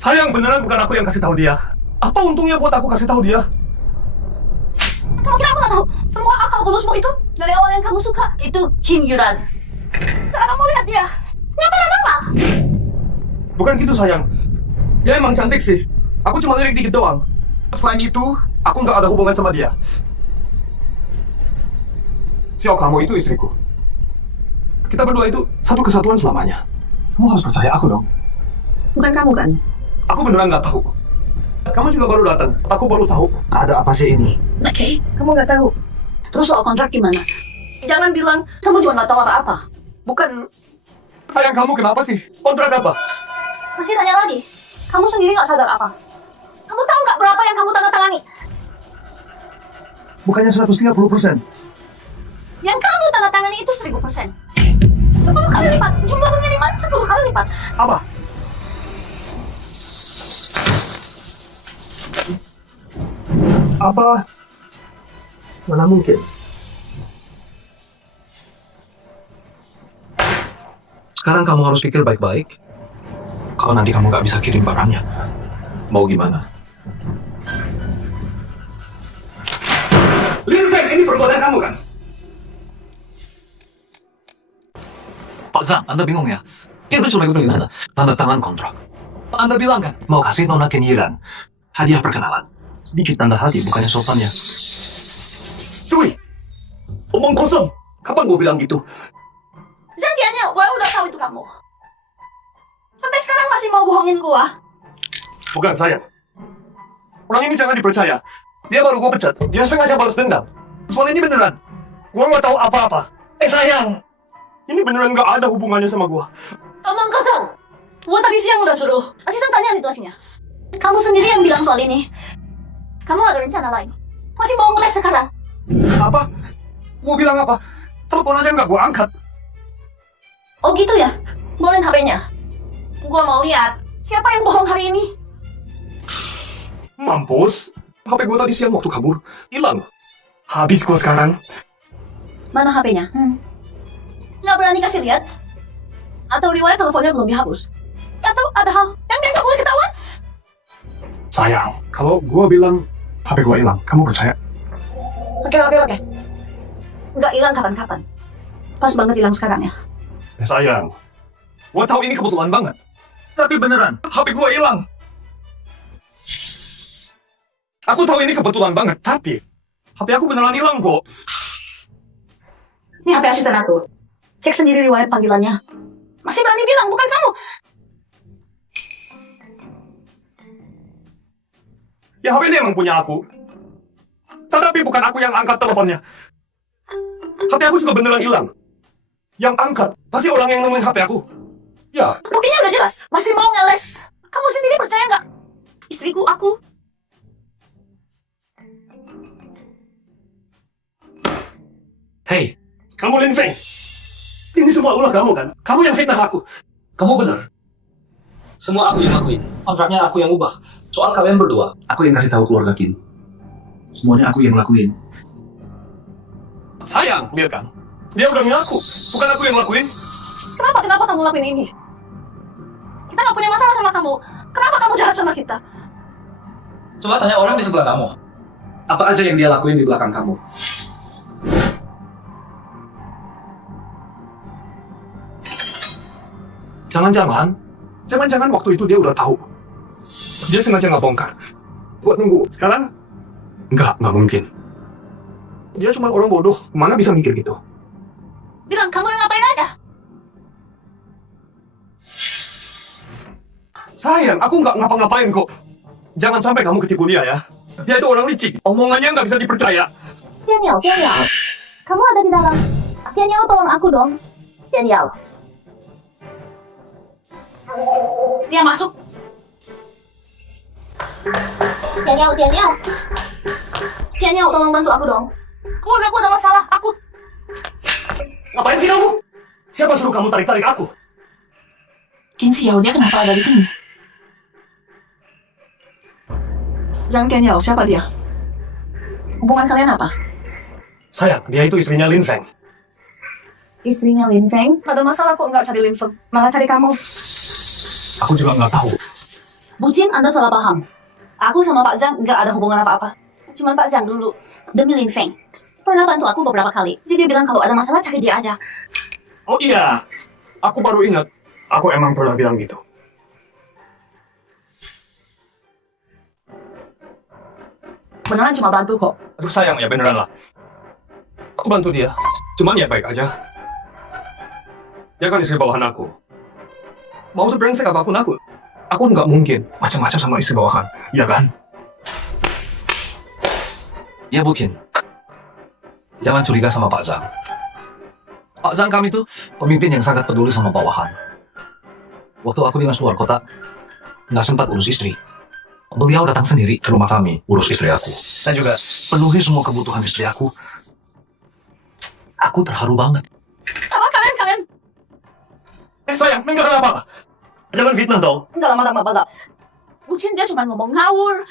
Sayang, beneran bukan aku yang kasih tahu dia. Apa untungnya buat aku kasih tahu dia? Kamu kira aku nggak tahu? Semua akal bulusmu itu dari awal yang kamu suka itu Jin Yuran. Sekarang kamu lihat dia. Nggak pernah normal. Bukan gitu, sayang. Dia emang cantik sih. Aku cuma lirik dikit doang. Selain itu, aku nggak ada hubungan sama dia. Xiao, kamu itu istriku. Kita berdua itu satu kesatuan selamanya. Kamu harus percaya aku dong. Bukan kamu kan? Aku beneran nggak tahu. Kamu juga baru datang. Aku baru tahu. Ada apa sih ini? Oke. Kamu nggak tahu. Terus soal kontrak gimana? Jangan bilang kamu juga nggak tahu apa-apa. Bukan. Sayang, kamu kenapa sih? Kontrak apa? Masih tanya lagi. Kamu sendiri nggak sadar apa? Kamu tahu nggak berapa yang kamu tanda tangani? Bukannya 130%. Yang kamu tanda tangani itu 1000%. 10 kali lipat. Jumlah pengiriman 10 kali lipat. Apa? Apa? Mana mungkin? Sekarang kamu harus pikir baik-baik. Kalau nanti kamu nggak bisa kirim barangnya, mau gimana? Lin Feng, ini perbuatan kamu kan? Pak Zhang, Anda bingung ya? Dia sudah gimana? Tanda tangan kontrak. Anda bilang kan, mau kasih Nona Kenyiran hadiah perkenalan. Sedikit tanda hati, bukannya sopannya. Cui! Omong kosong! Kapan gue bilang gitu? Zhang Tianyao, gue udah tahu itu kamu. Sampai sekarang masih mau bohongin gue. Bukan, sayang. Orang ini jangan dipercaya. Dia baru gue pecat. Dia sengaja balas dendam. Soal ini beneran. Gue nggak tahu apa-apa. Sayang! Ini beneran nggak ada hubungannya sama gue. Omong kosong. Gue tadi siang udah suruh asisten tanya situasinya. Kamu sendiri yang bilang soal ini. Kamu ada rencana lain. Masih mau ngeles sekarang. Apa? Gue bilang apa? Telepon aja nggak gue angkat. Oh gitu ya? Bawain HP-nya. Gue mau lihat siapa yang bohong hari ini. Mampus. HP gue tadi siang waktu kabur. Hilang. Habis gue sekarang. Mana HP-nya? Nggak berani kasih lihat? Atau riwayat teleponnya belum dihapus? Atau ada hal yang dia nggak boleh ketahuan? Sayang, kalau gue bilang HP gue hilang, kamu percaya? Oke. Nggak hilang kapan-kapan. Pas banget hilang sekarang ya. Sayang, gue tahu ini kebetulan banget. Tapi beneran, HP gue hilang. Aku tahu ini kebetulan banget, tapi HP aku beneran hilang kok. Ini HP asisten aku. Cek sendiri riwayat panggilannya. Masih berani bilang, bukan kamu. Ya HP ini emang punya aku. Tetapi bukan aku yang angkat teleponnya. HP aku juga beneran hilang. Yang angkat, pasti orang yang nemuin HP aku. Ya, Buktinya udah jelas. Masih mau ngeles. Kamu sendiri percaya nggak? Istriku, aku. Hey, kamu Lin Feng. Ini semua ulah kamu kan? Kamu yang fitnah aku. kamu benar. Semua aku yang lakuin. Kontraknya aku yang ubah. Soal kalian berdua, aku yang kasih tahu keluarga Kin. Semuanya aku yang lakuin. Sayang, lihat kan? Dia udah ngaku, bukan aku yang lakuin. Kenapa kamu lakuin ini? Kita nggak punya masalah sama kamu. Kenapa kamu jahat sama kita? Coba tanya orang di sebelah kamu. Apa aja yang dia lakuin di belakang kamu? Jangan-jangan waktu itu dia udah tahu. Dia sengaja nggak bongkar. Buat nunggu. Sekarang? Nggak mungkin. Dia cuma orang bodoh, mana bisa mikir gitu. Bilang kamu yang ngapain aja. Sayang, aku nggak ngapa-ngapain kok. Jangan sampai kamu ketipu dia ya. Dia itu orang licik, omongannya nggak bisa dipercaya. Tianyao. Kamu ada di dalam. Tianyao, tolong aku dong. Tianyao. Dia masuk. Tianyao. Tianyao, tolong bantu aku dong. Keluarga aku ada masalah. Aku Ngapain sih kamu? Siapa suruh kamu tarik-tarik aku? Qin Xiao, dia kenapa ada di sini? Zhang Tianyao, siapa dia? Hubungan kalian apa? Sayang, dia itu istrinya Lin Feng. Istrinya Lin Feng? Ada masalah kok nggak cari Lin Feng, malah cari kamu. Aku juga nggak tahu. Bu Jin, Anda salah paham. Aku sama Pak Zhang nggak ada hubungan apa-apa. Cuman Pak Zhang dulu, demi Lin Feng, pernah bantu aku beberapa kali. Jadi dia bilang kalau ada masalah cari dia aja. Oh iya, aku baru ingat. Aku emang pernah bilang gitu. Beneran cuma bantu kok. Aduh sayang ya beneran lah. Aku bantu dia. Cuman ya baik aja. Dia kan istri bawahan aku. Mau sebrengsek apapun aku nggak mungkin macam-macam sama istri bawahan. Iya kan? Ya mungkin. Jangan curiga sama Pak Zhang. Pak Zhang kami tuh pemimpin yang sangat peduli sama bawahan. Waktu aku dinas luar kota, nggak sempat urus istri. Beliau datang sendiri ke rumah kami, urus istri aku. Dan juga, Penuhi semua kebutuhan istri aku. Aku terharu banget. Apa kalian? sayang, enggak apa-apa. Jangan fitnah dong. Enggak lama-lama. Bu Jin dia cuma ngomong ngawur.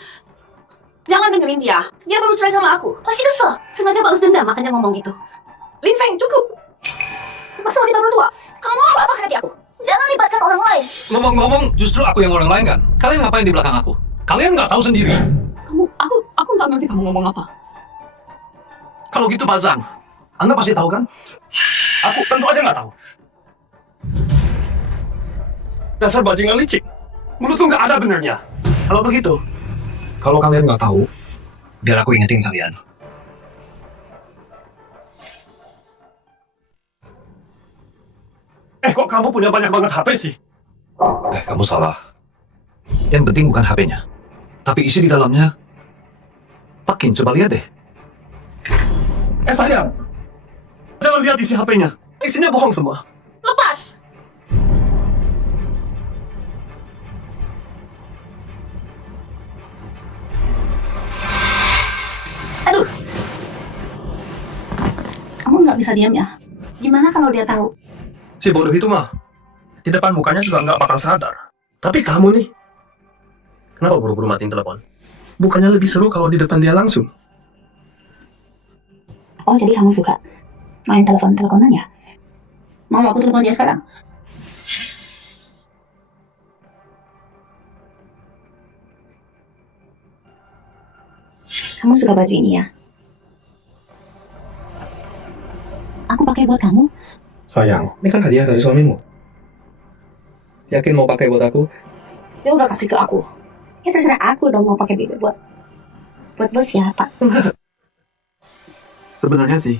Jangan dengerin dia. Dia baru cerai sama aku. Pasti kesel. Sengaja balas dendam makanya ngomong gitu. Lin Feng, cukup. Masalah kita berdua. Kalau mau apa hadapi aku. Jangan libatkan orang lain. Ngomong-ngomong, justru aku yang orang lain kan? Kalian ngapain di belakang aku? Kalian nggak tahu sendiri. Aku nggak ngerti kamu ngomong apa. Kalau gitu Pak Zhang, Anda pasti tahu kan? Aku tentu aja nggak tahu. Dasar bajingan licik. Mulutku nggak ada benernya. Kalau begitu, Kalau kalian nggak tahu, biar aku ingetin kalian. kok kamu punya banyak banget HP sih? Kamu salah. Yang penting bukan HP-nya, tapi isi di dalamnya. Pakin, coba lihat deh. Sayang, jangan lihat isi HP-nya. Isinya bohong semua. Lepas. Aduh. Kamu nggak bisa diam ya? Gimana kalau dia tahu? Si bodoh itu mah, di depan mukanya juga nggak bakal sadar. Tapi kamu nih, kenapa buru-buru matiin telepon? Bukannya lebih seru kalau di depan dia langsung? Oh, jadi kamu suka main telepon-teleponan ya? Mau aku telepon dia sekarang? Kamu suka baju ini ya? Aku pakai buat kamu. Sayang, ini kan hadiah dari suamimu. Yakin mau pakai buat aku? Dia udah kasih ke aku. Ya terserah aku dong mau pakai bibir buat bos siapa? Sebenarnya sih,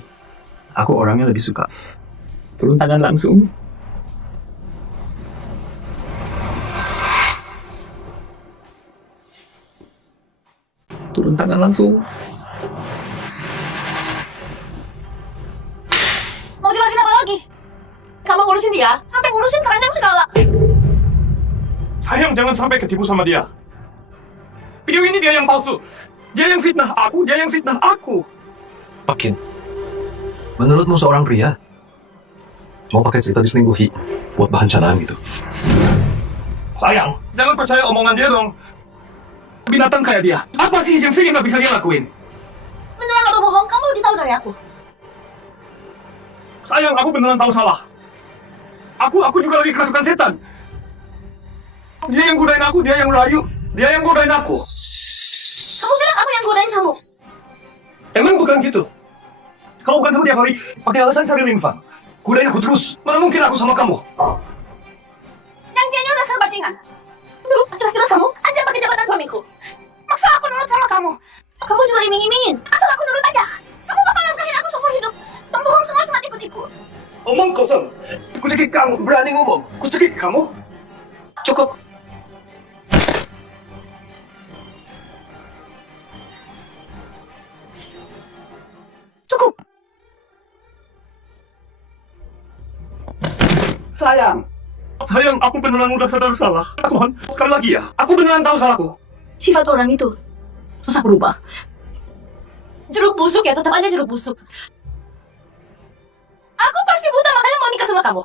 aku orangnya lebih suka turun tangan langsung. Turun tangan langsung. Mau jelasin apa lagi? Kamu ngurusin dia, sampai ngurusin keranjang segala. Sayang, jangan sampai ketipu sama dia. Video ini dia yang palsu. Dia yang fitnah aku. Pakin, menurutmu seorang pria mau pakai cerita diselingkuhi buat bahan canaan gitu? Sayang, jangan percaya omongan dia dong. Binatang kayak dia, apa sih yang nggak bisa dia lakuin? Beneran atau bohong, kamu lebih tahu dari aku. Sayang, aku beneran tahu salah. Aku juga lagi kerasukan setan. Dia yang godain aku, dia yang merayu, dia yang godain aku. Kamu bilang aku yang godain kamu. Emang bukan gitu? Kalau bukan kamu tiap hari pakai alasan cari Linfa, godain aku terus. Mana mungkin aku sama kamu? Yang dianya udah dasar bajingan. Dulu jelas-jelas kamu aja pakai jabatan suamiku. Maksa aku nurut sama kamu. Kamu juga iming-imingin. Asal aku nurut aja. Kamu bakal nafkahin aku seumur hidup. Pembohong semua cuma tipu-tipu. Omong kosong. Ku cekik kamu, berani ngomong. Ku cekik kamu. Cukup. Cukup. Sayang, aku beneran udah sadar salah. Mohon, sekali lagi ya. Aku beneran tahu salahku. Sifat orang itu susah berubah. Jeruk busuk ya, tetap aja jeruk busuk. Aku pasti buta sama kamu.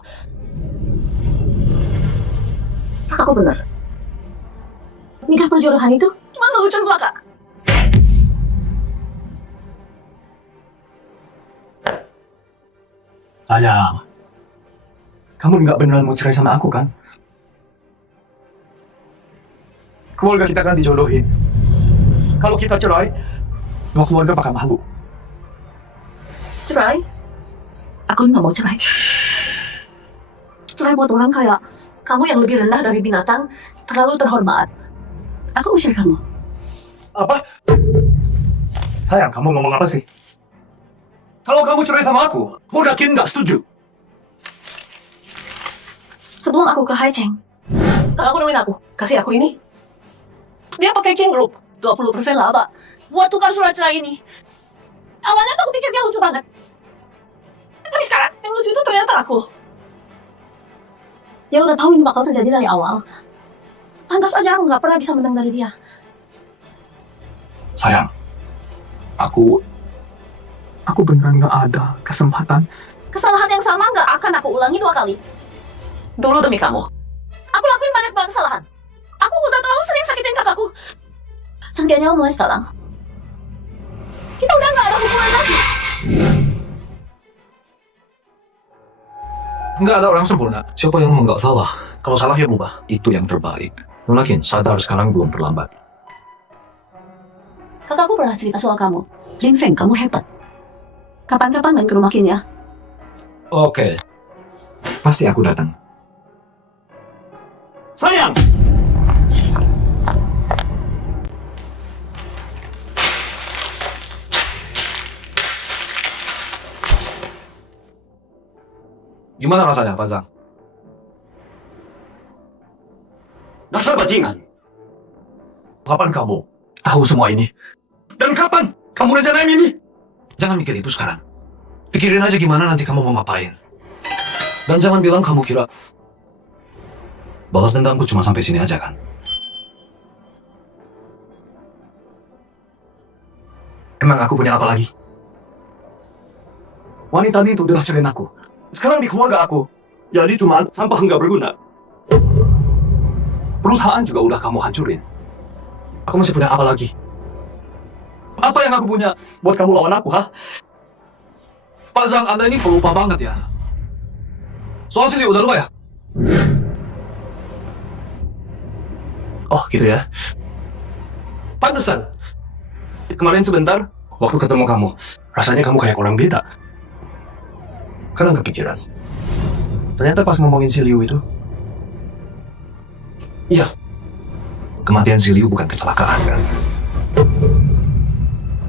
Aku benar. Nikah perjodohan itu cuma lelucon belaka. Sayang, kamu nggak beneran mau cerai sama aku kan? Keluarga kita kan dijodohin. Kalau kita cerai, dua keluarga bakal malu. Cerai? Aku nggak mau cerai. Cerai buat orang kayak kamu yang lebih rendah dari binatang, terlalu terhormat. Aku usir kamu. Apa? Sayang, kamu ngomong apa sih? Kalau kamu cerai sama aku yakin nggak setuju. Sebelum aku ke Haicheng, kalau aku nemuin aku, kasih aku ini. Dia pakai King Group, 20% laba. Buat tukar surat cerai ini. Awalnya tuh aku pikir dia lucu banget. Tapi sekarang, yang lucu itu ternyata aku. Dia udah tahu ini bakal terjadi dari awal. Pantas aja aku nggak pernah bisa menang dari dia. Sayang, aku beneran nggak ada kesempatan. Kesalahan yang sama nggak akan aku ulangi 2 kali. Dulu demi kamu. Aku lakuin banyak banget kesalahan. Aku udah terlalu sering sakitin kakakku. Seenggaknya mulai sekarang, kita udah nggak ada hubungan lagi. Nggak ada orang sempurna. Siapa yang nggak salah? Kalau salah ya ubah. Itu yang terbaik. Mungkin sadar sekarang belum terlambat. Kakakku pernah cerita soal kamu. Lin Feng, kamu hebat. Kapan-kapan main ke rumah Kin ya. Oke. Pasti aku datang. Sayang! Gimana rasanya, Pak Zhang? Dasar bajingan! Kapan kamu tahu semua ini? Dan kapan kamu rencanain ini? Jangan mikir itu sekarang. Pikirin aja gimana nanti kamu mau ngapain. Dan jangan bilang kamu kira balas dendamku cuma sampai sini aja kan? Emang aku punya apa lagi? Wanita itu udah cerain aku. Sekarang di keluarga aku, jadi cuma sampah nggak berguna. Perusahaan juga udah kamu hancurin. Aku masih punya apa lagi? Apa yang aku punya buat kamu lawan aku, ha? Pak Zhang, Anda ini pelupa banget ya. Soal sini udah lupa ya? Oh, gitu ya. Pantesan. Kemarin sebentar, waktu ketemu kamu, rasanya kamu kayak orang beda. Karena kepikiran. Ternyata pas ngomongin si Liu itu, iya, kematian si Liu bukan kecelakaan kan?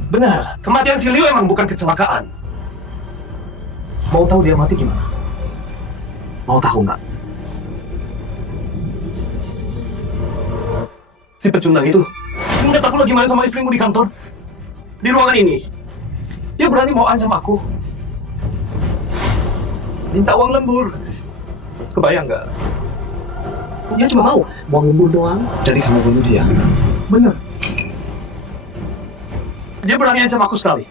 Benar, kematian si Liu emang bukan kecelakaan. Mau tahu dia mati gimana? Mau tahu nggak? Si pecundang itu ingat aku lagi main sama istrimu di kantor. Di ruangan ini, dia berani mau ancam aku. Minta uang lembur. Kebayang nggak? Dia cuma mau uang lembur doang. Jadi kamu bunuh dia? Bener. Dia berani ancam aku sekali.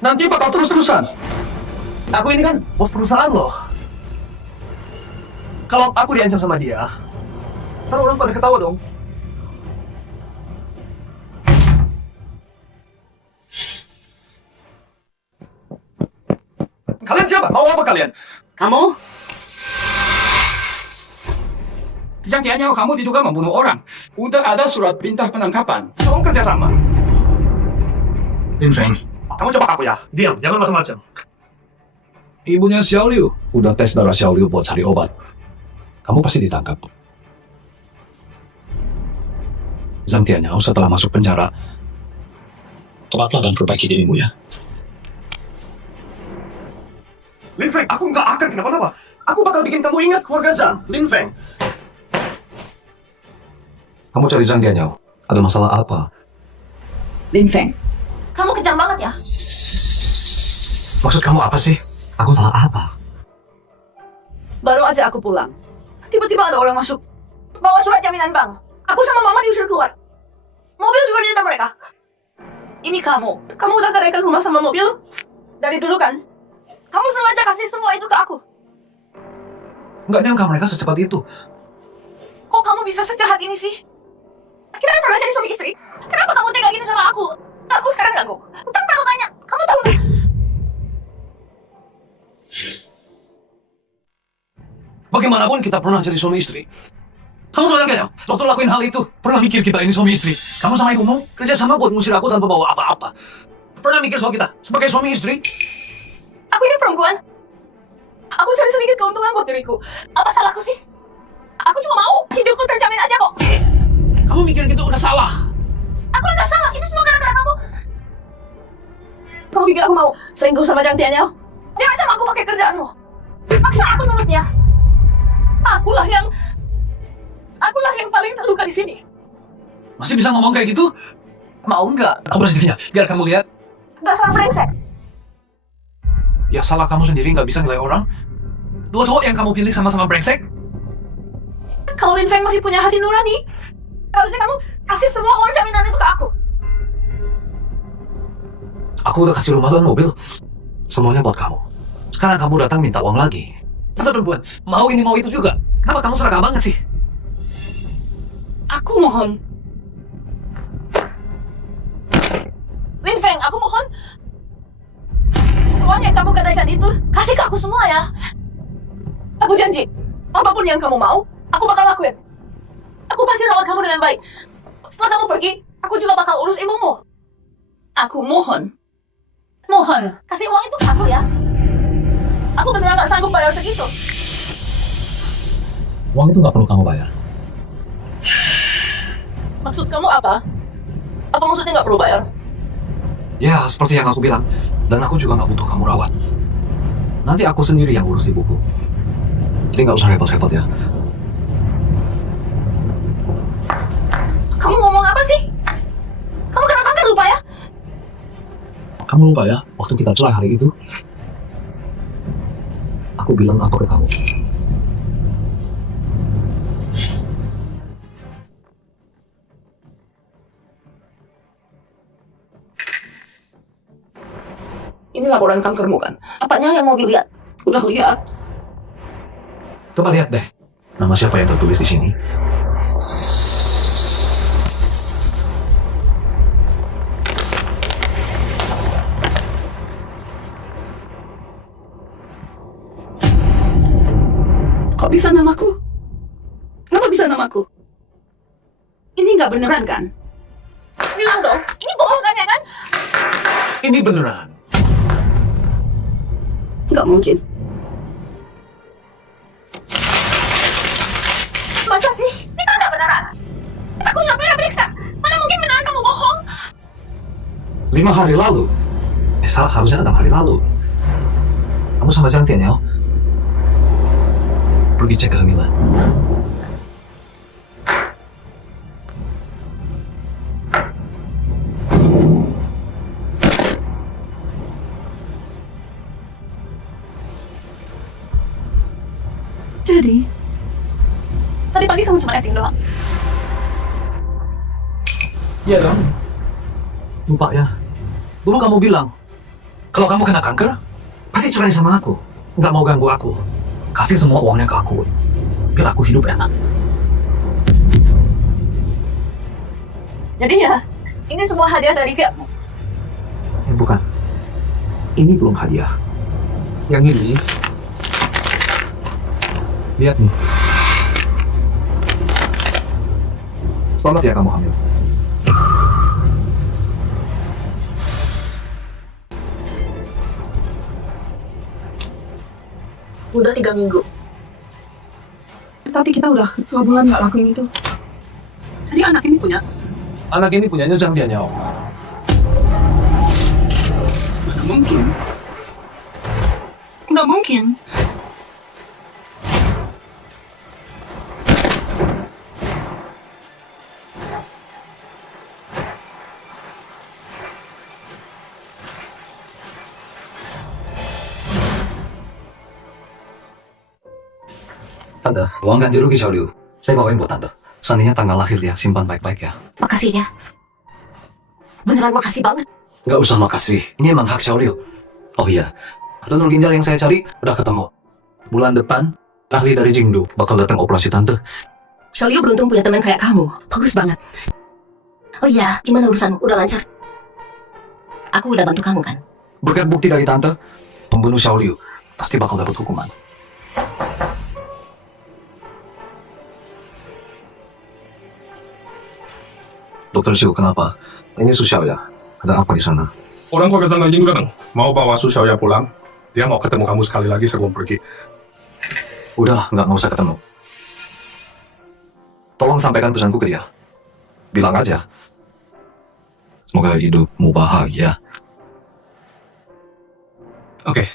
Nanti bakal terus-terusan. Aku ini kan bos perusahaan loh. Kalau aku diancam sama dia, ntar orang pada ketawa dong. Kalian siapa? Mau apa kalian? Kamu? Zhang Tianyao, kamu diduga membunuh orang. Udah ada surat perintah penangkapan. Tolong kerjasama. Lin Feng, Kamu coba aku ya. Diam, jangan macam-macam. Ibunya Xiao Liu udah tes darah Xiao Liu buat cari obat. Kamu pasti ditangkap. Zhang Tianyao setelah masuk penjara, tolaklah dan perbaiki dirimu ya. Lin Feng, aku nggak akan kenapa-napa. Aku bakal bikin kamu ingat keluarga Zhang. Lin Feng. Kamu cari Zhang Tianyao. Ada masalah apa? Lin Feng, kamu kejam banget ya. Maksud kamu apa sih? Aku salah apa? Baru aja aku pulang. Tiba-tiba ada orang masuk. Bawa surat jaminan bank. Aku sama mama diusir keluar. Mobil juga diantar mereka. Ini kamu. Kamu udah gadaikan rumah sama mobil? Dari dulu kan? Kamu sengaja kasih semua itu ke aku. Nggak nyangka mereka secepat itu. Kok kamu bisa sejahat ini sih? Kita kan pernah jadi suami istri. Kenapa kamu tega gini sama aku? Aku sekarang ganggu. Utang terlalu banyak. Kamu tahu nggak? Bagaimanapun kita pernah jadi suami istri. Kamu sebenarnya waktu lakuin hal itu, pernah mikir kita ini suami istri? Kamu sama ibumu kerja sama buat ngusir aku tanpa bawa apa-apa. Pernah mikir soal kita sebagai suami istri? Aku ini perempuan. Aku cari sedikit keuntungan buat diriku. Apa salahku sih? Aku cuma mau hidupku terjamin aja kok. Kamu mikir gitu udah salah. Aku udah salah. Ini semua gara-gara kamu. Kamu pikir aku mau selingkuh sama Jang Tianyao? Dia aja aku pakai kerjaanmu. Paksa aku nurut dia. Akulah yang paling terluka di sini. Masih bisa ngomong kayak gitu? Mau nggak? Aku CCTV-nya, biar kamu lihat. Dasar brengsek. Ya salah kamu sendiri nggak bisa nilai orang. Dua cowok yang kamu pilih sama-sama brengsek. Kalau Lin Feng masih punya hati nurani, harusnya kamu kasih semua uang jaminan itu ke aku. Aku udah kasih rumah dan mobil. Semuanya buat kamu. Sekarang kamu datang minta uang lagi. Masa perempuan, mau ini mau itu juga. Kenapa kamu serakah banget sih? Aku mohon. Lin Feng, aku mohon. Uang yang kamu gadaikan itu, kasih ke aku semua ya. Aku janji, apapun yang kamu mau, aku bakal lakuin. Aku pasti rawat kamu dengan baik. Setelah kamu pergi, aku juga bakal urus ibumu. Aku mohon. Mohon, kasih uang itu ke aku ya. Aku beneran gak sanggup bayar segitu. Uang itu nggak perlu kamu bayar. Maksud kamu apa? Apa maksudnya gak perlu bayar? Ya, seperti yang aku bilang. Dan aku juga nggak butuh kamu rawat. Nanti aku sendiri yang urus ibuku. Jadi nggak usah repot-repot ya. Kamu ngomong apa sih? Kamu kena kanker lupa ya? Kamu lupa ya, waktu kita cerai hari itu, aku bilang apa ke kamu? Ini laporan kankermu kan? Apanya yang mau dilihat? Udah lihat. Coba lihat deh, nama siapa yang tertulis di sini. Kok bisa namaku? Kenapa bisa namaku? Ini nggak beneran kan? Bilang dong, ini bohong kan ya kan? Ini beneran. Nggak mungkin. Masa sih? Ini kan nggak beneran. Aku nggak pernah periksa. Mana mungkin beneran kamu bohong? 5 hari lalu. Salah, harusnya 6 hari lalu. Kamu sama Jang Tianyao pergi cek kehamilan. Jadi, tadi pagi kamu cuma acting doang. Iya dong. Lupa ya. Dulu kamu bilang, kalau kamu kena kanker, pasti cerai sama aku. Nggak mau ganggu aku. Kasih semua uangnya ke aku. Biar aku hidup enak. Jadi ya, ini semua hadiah dari kamu. Bukan. Ini belum hadiah. Yang ini, lihat nih. Selamat ya kamu hamil. Udah 3 minggu. Tapi kita udah 2 bulan nggak lakuin itu. Jadi anak ini punya. Anak ini punyanya Jang Tianyao. Nggak mungkin. Nggak mungkin. Tante, uang ganti rugi Xiaoliu. Saya bawain buat Tante. Seandainya tanggal lahir dia, simpan baik-baik ya. Makasih ya. Beneran makasih banget. Nggak usah makasih, ini emang hak Xiaoliu. Oh iya, donor ginjal yang saya cari udah ketemu. Bulan depan, Ahli dari Jingdo bakal datang operasi tante. Xiaoliu beruntung punya teman kayak kamu. Bagus banget. Oh iya, gimana urusan? Udah lancar? Aku udah bantu kamu kan? Berkat bukti dari tante, pembunuh Xiaoliu pasti bakal dapat hukuman. Dokter Xiu, kenapa? Ini Xiao ya? Ada apa di sana? Orang keluarga dari Jinggu datang. Mau bawa Su Xiaoya pulang. Dia mau ketemu kamu sekali lagi sebelum pergi. Udah, nggak usah ketemu. Tolong sampaikan pesanku ke dia. Bilang aja. Semoga hidupmu bahagia. Oke.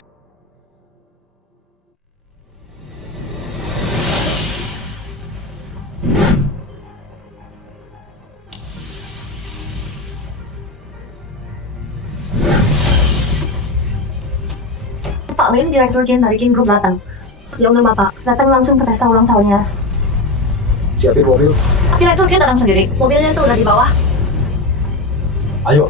Pak Lin, Direktur Gen dari King Group datang. Ya udah Bapak, datang langsung ke pesta ulang tahunnya. Siapin mobil. Direktur Gen datang sendiri, mobilnya tuh udah di bawah. Ayo,